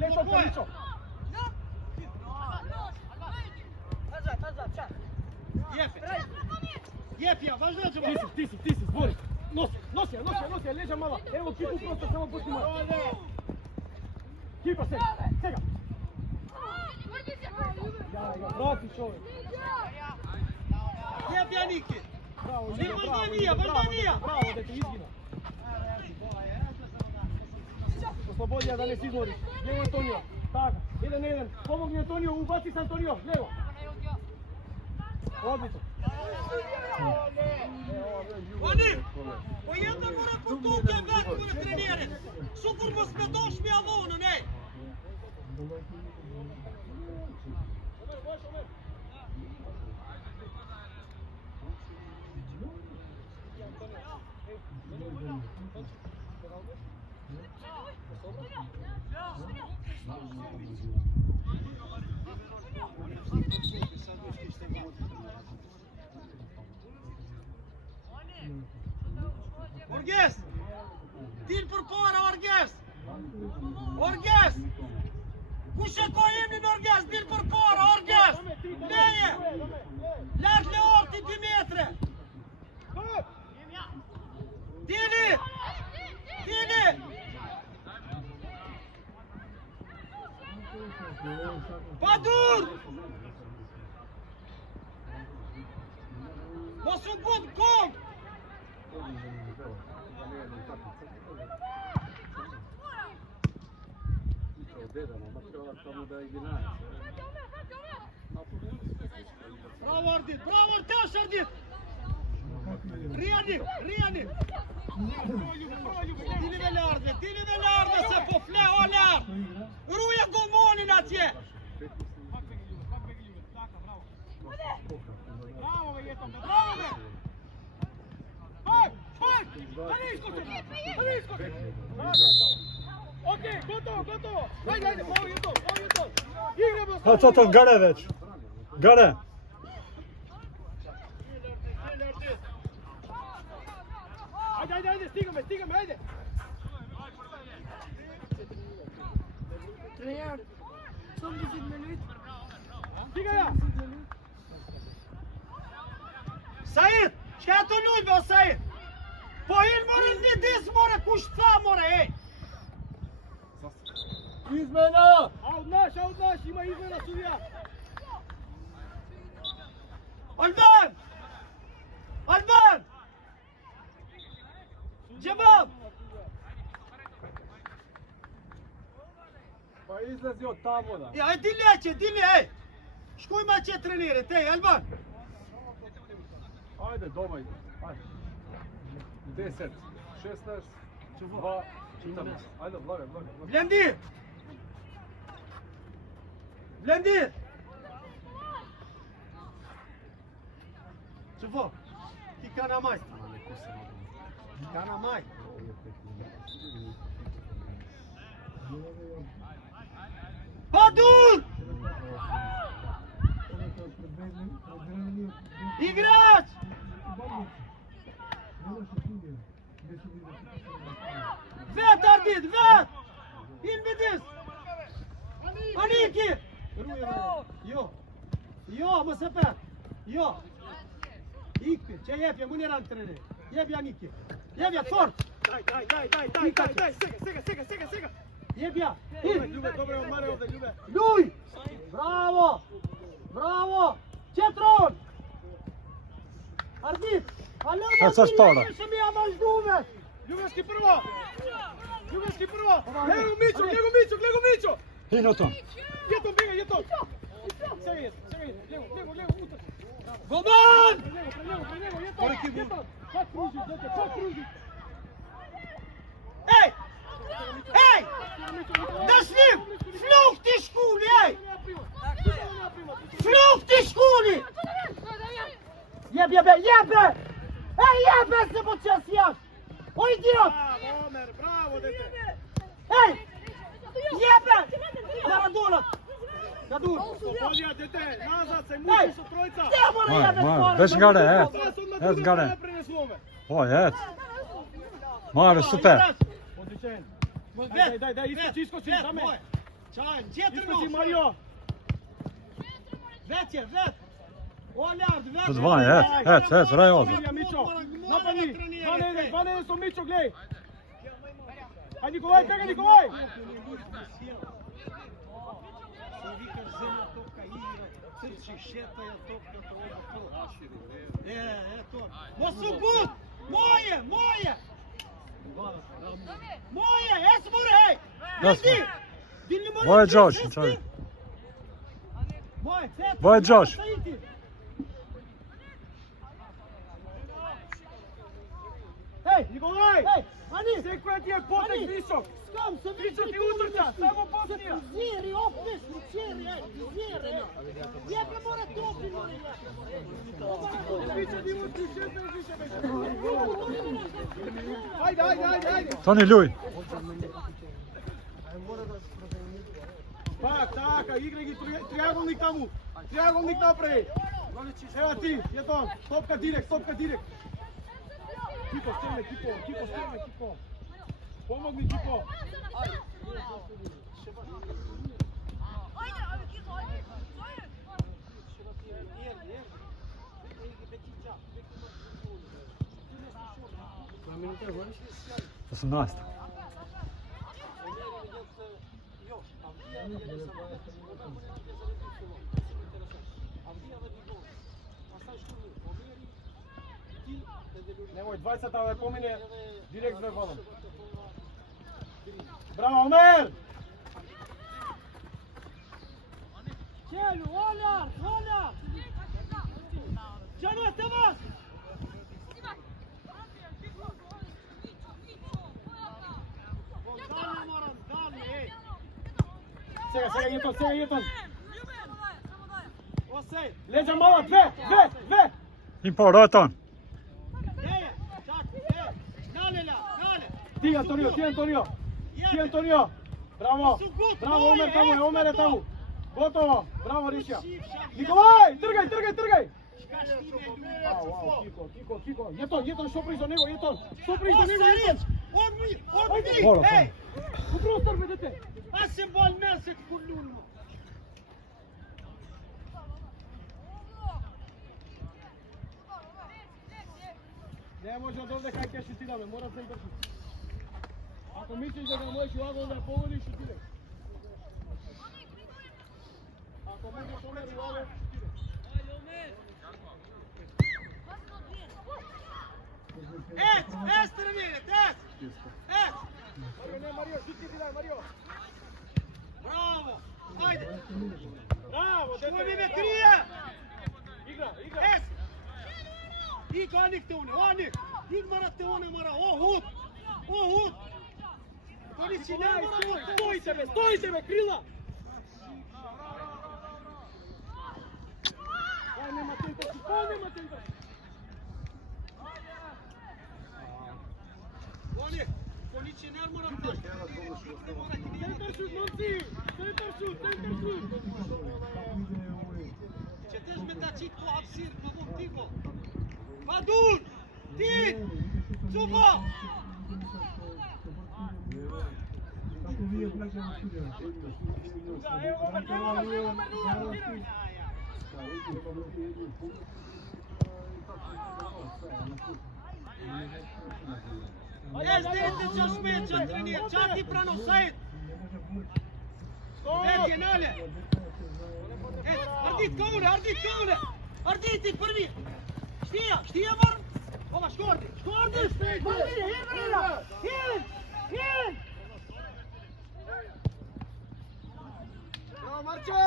Јепја, важно е џаба. Ти си, збори. Носи ја, лежа мала. Ево Кипу просто, само пусти мала. Кипа сега. Ја, прати човек. Јепја, Ники. Браво, Не, важнија. Браво, дека изгина. Ослободи ја да не си измориш. Гледај Антонио. Така, 1-1. Помогни Антонио, убаци се Антонио. Лево. Одлично. Они, по една мора по тука век мора тренират. Сигурно сме дошли авона, не? Оргес! Дил përpara, Orges! Kush e ka emnin Orges? Dil përpara, Orges! Leje! Lart Leorti 2 metre! Dili! Padur! Mos u bud gol! Bravo Ardit, taş Ardit! Rijani! Dili velarde, se po fle, olar! Ruja golmonin atje! Bravo, Vegetom, bravo, bre! Haj! Da ne iskočem! Okej, gotovo! Ajde, ovo je to! Igramo! Toto, gare već! Gare! Ajde, stigame, ajde! Trener, 70 minut. Stiga ja! Said, šta je to ljudbe, Said? Po il mora, ni dis mora, kuš ca mora, ej! Izmena! Aut naš, ima izmena sudija! Alban! Džabab! Pa izlazi od tamo da. Ja, dili, ej! Škuj ma će trenirati, ej, Alban! Ajde, doma ide. Ajde. 10, 16, 2, 14. Ajde, blagaj. Blendir! Čuvo, ti kana maj. Kana maj. Padul! Igrač! Vet Ardit, vet! İlmediz! Aniki! Jo, mă seper! Jo! Ikti, ce jebje, mu neram trenere. Jebje Aniki. Jebje, fort! Daj, sega! Jebje! Ljube, dobro, mare ovde, Ljube! Ljuj! Bravo! Četron! Ardit! Alo, Sad se spora. Še mi amaš duve! Ljubevski prvo! Lego Mićo! Hinuton. Jeton, bega, jeton! Sega je, Lego, utrči! Golman! Prelego, jeton! Čak kruži! Ej! Da snim! Flucht i skoli, ej! Flucht i skoli! Jebe! Ej, jebe se po čas jaš! O idiot! Bravo, Omer, bravo, dete! Ej! Jebe! Maradona! Gadur! Slobodija, dete, nazad se, muči su trojica! Gdje mora jebe skoro? Već gare, Sad gare. naprene slome! O, jet. Mare, super. Odličen! Daj, iskoči, dame! Čajan, gdje Iskoči, trenuš? Mario! Vet! Oljard, vet! To dva, jet, raj ovdje. Silja, Mićo, napadni! 12 su Mićo, gledaj! Aj, Nikolaj, pega, Nikolaj! Mosu gut! Moje! Esmure, hej! Esmure. Dinli moje! Moje Josh, čovjek. Moje Josh. Hej, Nikolaj! Hej, Ani! Sve koja ti je potek visok! Skam se Mićo ti utrča, samo poslija! Ziri, opnesni, ziri! Jebe mora topi, mora Mićo ti utrči, 16 više već! Ajde! Toni, ljuj. Taka, igraj gi triangolnik tamo! Triangolnik napravi! Evo ti, Jeton, topka direkt! Kipo, stene, Kipo! Pomogni, Kipo! Osamnaest. Nemoj, 20 ove pomine, direkt s verbalom. Bravo, Omer! Čelju, Oljard! Čano, Temas! Sega, Jeton! Osej! Leđa mala, dve! Impor, Roton. Ti, Antonio! Bravo, Omer je tamo! Gotovo! Bravo, Rišija! Nikolaj, trgaj! Кико. Јетон, што приз до него, Јетон. Што приз до него, Јетон. Бора, Ej! У простор, бе, дете. Аз се бал месец кулуно. Не може од овде кај ќе шутираме, мора да се држи. Ако мислиш да го можеш овако да погодиш, шутираш. Ако може помери овако, шутираш. Тренират, Марио, не, Марио, шутки ти дай, Марио. Браво! Ајде! Браво, дете. Што ми ме крие? Игра. И ганик те оне. И мора те оне, О, хут! Тони си не мора да Стоите бе, крила! Ај, нема центар. Оне, кондиционер мора да Центар шут, момци! Центар шут! Четеш ме да чит по апсир, мамо тико. Падун! Ти! Цуфа! Дете ќе смеќа тренир, чати прано сајд. Нале. Ардит кауле. Ардит ти први. Штија мор. Ова шкорди. Хин. Браво, Марче!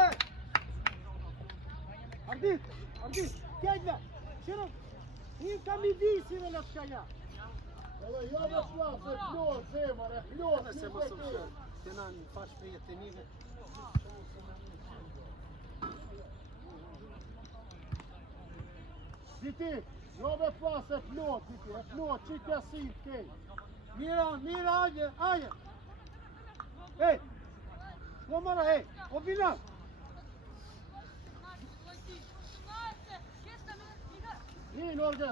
Ардит. Кејда. Широ. И ками виси на ласкања. Не се мусам шер. Тенан паш пријатениме. Diti, jobbe plats är plåt, Diti. Är plåt, kika sit, okej. Mira, Aje. Hej! Slåmara, hej! Och vinna!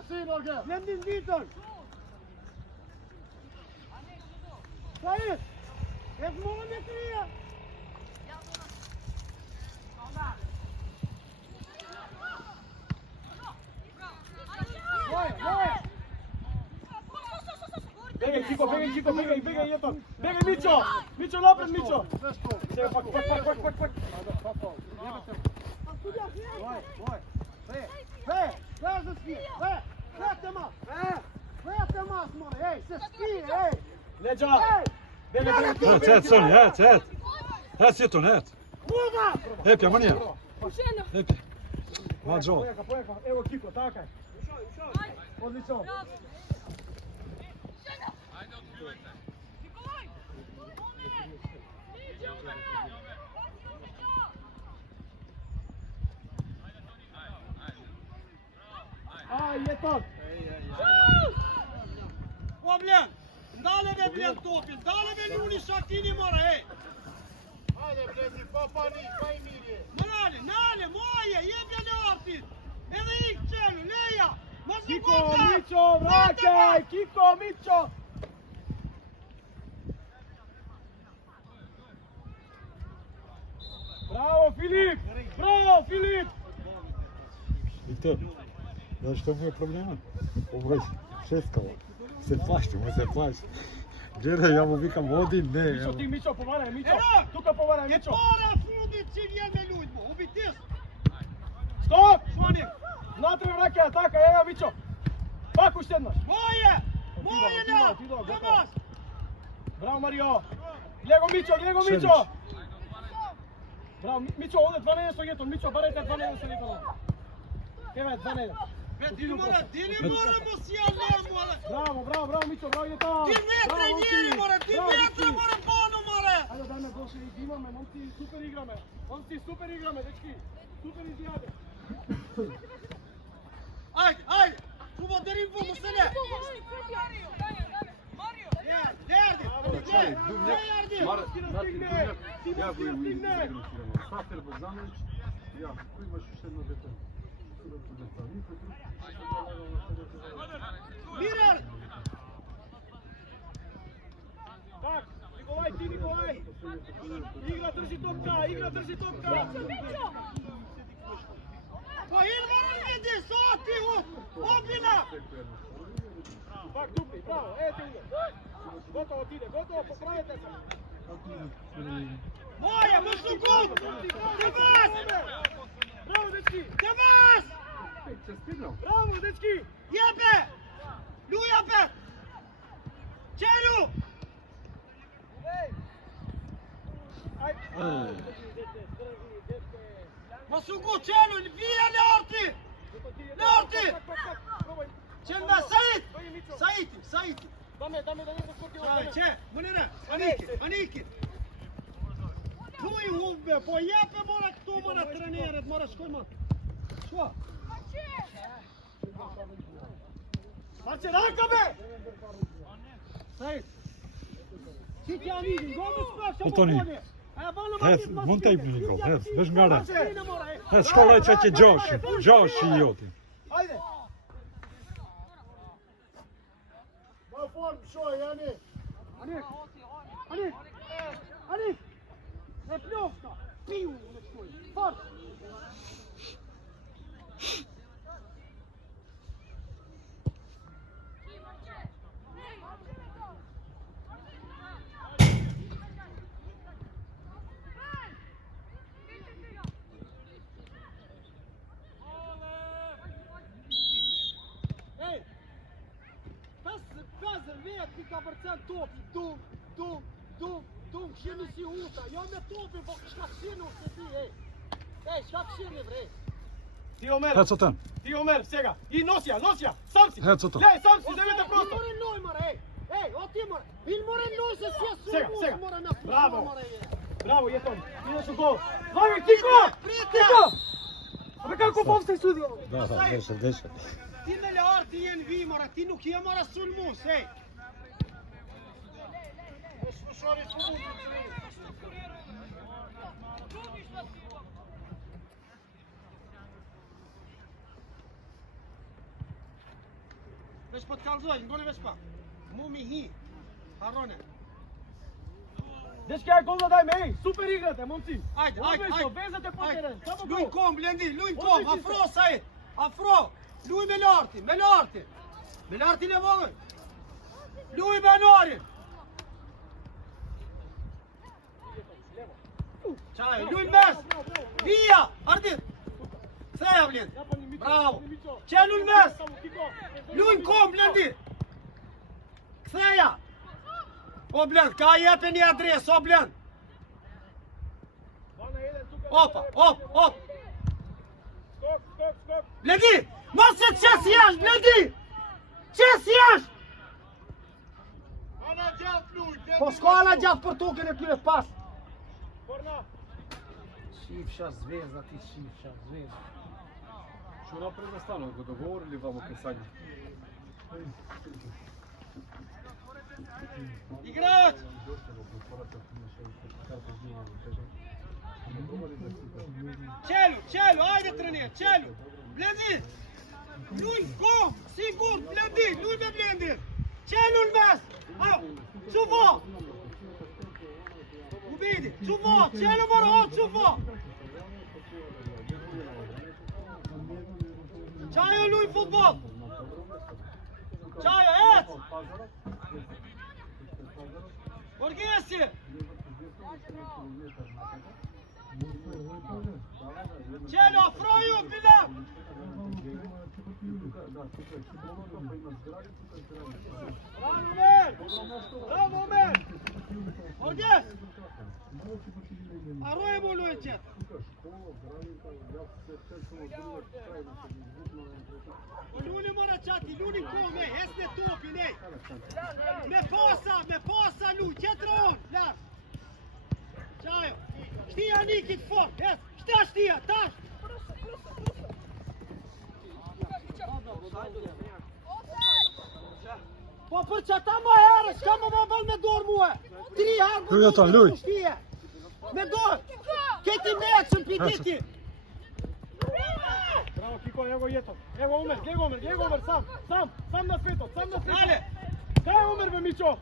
Sin Norge! Lämn din Vitor! Said! Ett mål med 3! Begaj, Kiko, Jeton! Begaj, Mićo! Mićo, napred, Mićo! Pak! Vrata, more! Hej, se spije, hej! Leđa! Ett, Sonny, ett! Ett sitter hon, ett! Lepja, manija! Lepja! Mađo! Pojeka, evo Kiko, takaj! Odlično! Jeton! Блен! Дале бе, блен, топил! Дале бе, Луни, шатини мора, ей! Ajde, bledi, papani, pa i mirje! Nale, moje, jebjene opit! Evo ih čelu, leja! Kiko, Mićo, vraćaj! Kiko, Mićo! Bravo, Filip! Виктор, знаешь, что будет проблема? Убрать шесткого. Se plaši. Gledaj, ja mu vikam odi, ne. Mićo, povaraj, Mićo! Tuka povaraj, Mićo! Mora fudit ciljene ljudima, ubitis! Stop! Šonim! Znatre vrake ataka, evo Mićo! Kako štednaš? Moje, ne! Tomas! Bravo, Mario! Ljego Mićo! Bravo, Mićo, ovdje 12 Jeton, Mićo, barajte 12 Jeton. Evo je 12. Dili moramo si alemo! Bravo, Mićo, bravo Jeton! Ti treniri mora pono mora! Ajde, daj me došli, imame, momci super igrame, dečki! Super izjade! Ajde! Čuva derim vodu se ne! Сафер Богданович, кој имаш уште едно дете? Mirar! Так, Николај, ти Николај! Игра држи топка! По Илмар иди, соти обина! Так, дупли, браво, ете удар! Готово ти иде, готово, поправете се! Моја, мршно гол! Девас! Браво, дечки! Девас! Браво, дечки! Јебе! Луја бе! Челу! Масугу, челу, вие Леорти! Леорти! Челма, Саид! Даме да не заскоки Чај, че, Munira, Аники! Тој убе, по јапе мора кто мора тренерот, мораш кој ма. Шо? Марче, рака бе! Саид. Ти ќе види, гоме спаш, Отони. Монтай блико, без гара. Школа ќе Джош и оти. Ајде! Ма форм, шо, Јани? Аник! Е плювка! Пиу, нешкој! Форс! Ей! Без vet vilka procent topp, dum, känner sig hota. Jag med toppen på slagskinor till dig. Ej, slagskinor bre. Ти Омер, сега! И носија! Сам си! Хецото. Леј, сам си, земете просто! Ilmoren Neumar, ej, otti mora. Ilmoren Neumar se Сега! mora na Браво! mora je. Браво, Јетон! Идеш у гол! Вајме, Кико! Абе како повсте суди? Да, деша. Ti me Leorti jen vi mora, ti nuk je mora sulmus, ej. Veš pod kalzoj, ngone veš pa. Mumi hi. Harone. Дечки, ај гол да дајме, еј! Супер играте, момци! Ајде, Везате по терен, само Luin гол! kom, blendi, luin kom, Odlično. afro Said. Afro. Luin me Leorti. Leorti levoj. Luin me Norin. Čaj, luin mes. Via, Ardit. Ktheja, blend. Bravo. Qa luin mes. Luin kom, blendi. Ktheja. O blend, ka jepe një adres, o blend. Opa. Skok! Blendi, mos se qes jash, blendi. Qes jash. Ana gjaf luj! Po s'ka ana gjatë për tukën e tyre pas. Korna! Шивша звезда, ти шивша звезда. Що напред настану, го договорили вам описание. Играч! Челю, ајде тренер, челю! Бленди! Luin, kom! Sigur, blendi! Luin me blendi! Челю në mes! Ajo, çuvo! Ubedi, çuvo! Челю mora, çuvo! Qajo luin futbol! Qajo, ec! Borgesi! Čelo, afroju, Bilal! Bravo, men! Borges! Aroje mu luin qëtë! Luni mora qati, luni kome, esne topin, ej! Me pasa luin, qëtëra on, lash! Qajo, shtia Nikit fort, shtia, tash! Po për që ata më herë, s'ka më bëll me dorë muhe! 3 herë Luj ata, luj! Me dorë! Këti meqën për titi! Bravo, Никола, ево Јето. Ево Омер, гледай го Омер, сам на светот, Дале! Кај е Омер, бе, Мичо?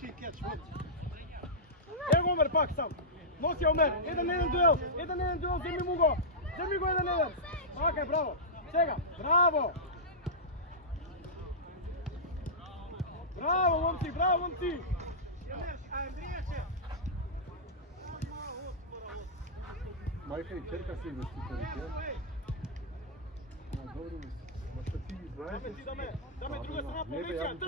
Ти кетч, вот. Ево Омер пак сам. Носи Омер, еден на еден дуел, земи му го. Земи го еден на еден. Така, браво. Сега, браво. Браво, момци. Майка и керка се инвеститорите. Добро ми. Ма што ти знаеш? Даме друга страна Не бе, ја позиција. му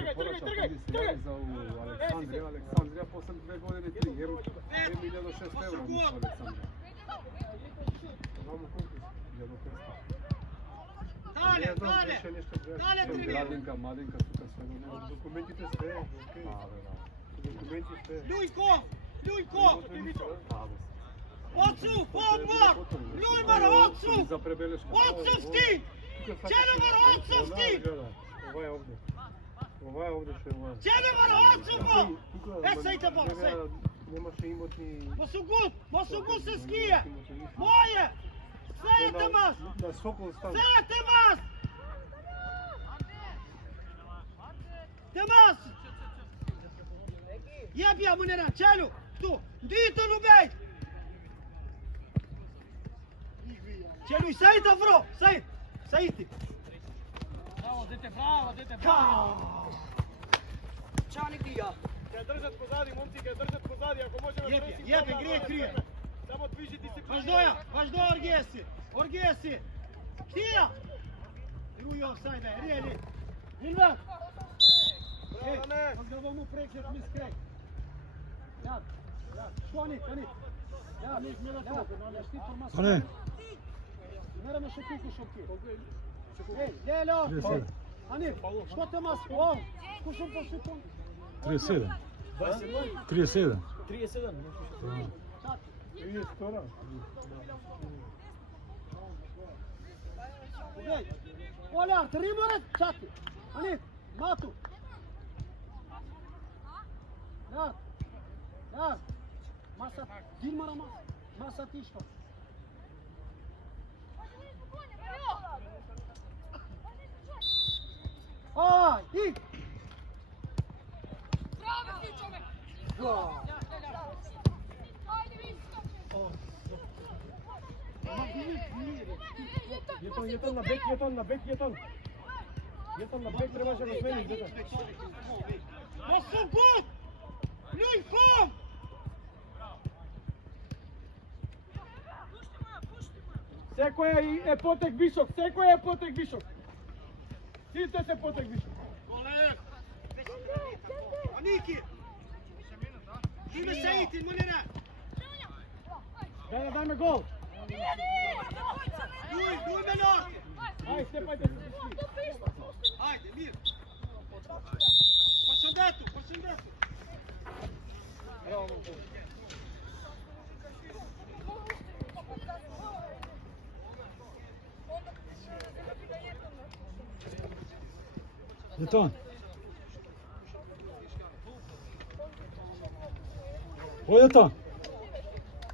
Тргај. препорачам за Александрија, после 2 години 3 евро, 2.006 евро му Александрија. Мамо колку? 1.500. Дале, тргни. Градинка, младинка, тука све до него. Документите све, окей. Документи све. Ljujko! Odsuf, odmah! Ljujmar, odsuf! За пребелешка. Odsufti! Čedomar, odsufti! Ова е овде што е ова. Čedomar, odsufo! Сајте бок, сај! Немаше имотни... Мосугут се ские! Моје! Sve je Temas! На Сокол стан. Sve je Temas! Temas! Jebja mu nera, čelu! Tu! Dito lubej! Čelu, sajt afro! Sajt! Sajti! Браво, дете, браво. Čao Nikija! Ке држат позади, момци, ако можеме Jebe, grije! Само движи дисциплина. Vaš do Orgesi! Štija! Rujo, sajde, rijeli! Ilvan! Odgledamo mu prekret, mis krek! Jad! Šoni! Jad! Ане, Meramo še kuku šopki! Ej, Lelo! 37. Anif, što te mas? O! Kušom po šupom! 37. 37. 37. Вие втора. Gledaj! Oljar, 3 more, čati! Anif, Matu! Jad! Masa, Dilmara masa tiško! Aj, i! Јетон на бек. Јетон на бек требаше да смениш, дете. Mosugут! Ljujkom! Секој е потек висок. Сите се потек висок. Golek! Aniki! Ime Saiti, Munira! Дајме гол. Ljuj menor! Ај, степајте се. Ajde, mir! Përshëndetu! Браво, момци. Јетон. О, Јетон.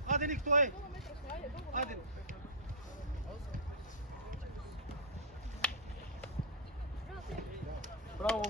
Hadi Nikto, ej! Hadi! Браво.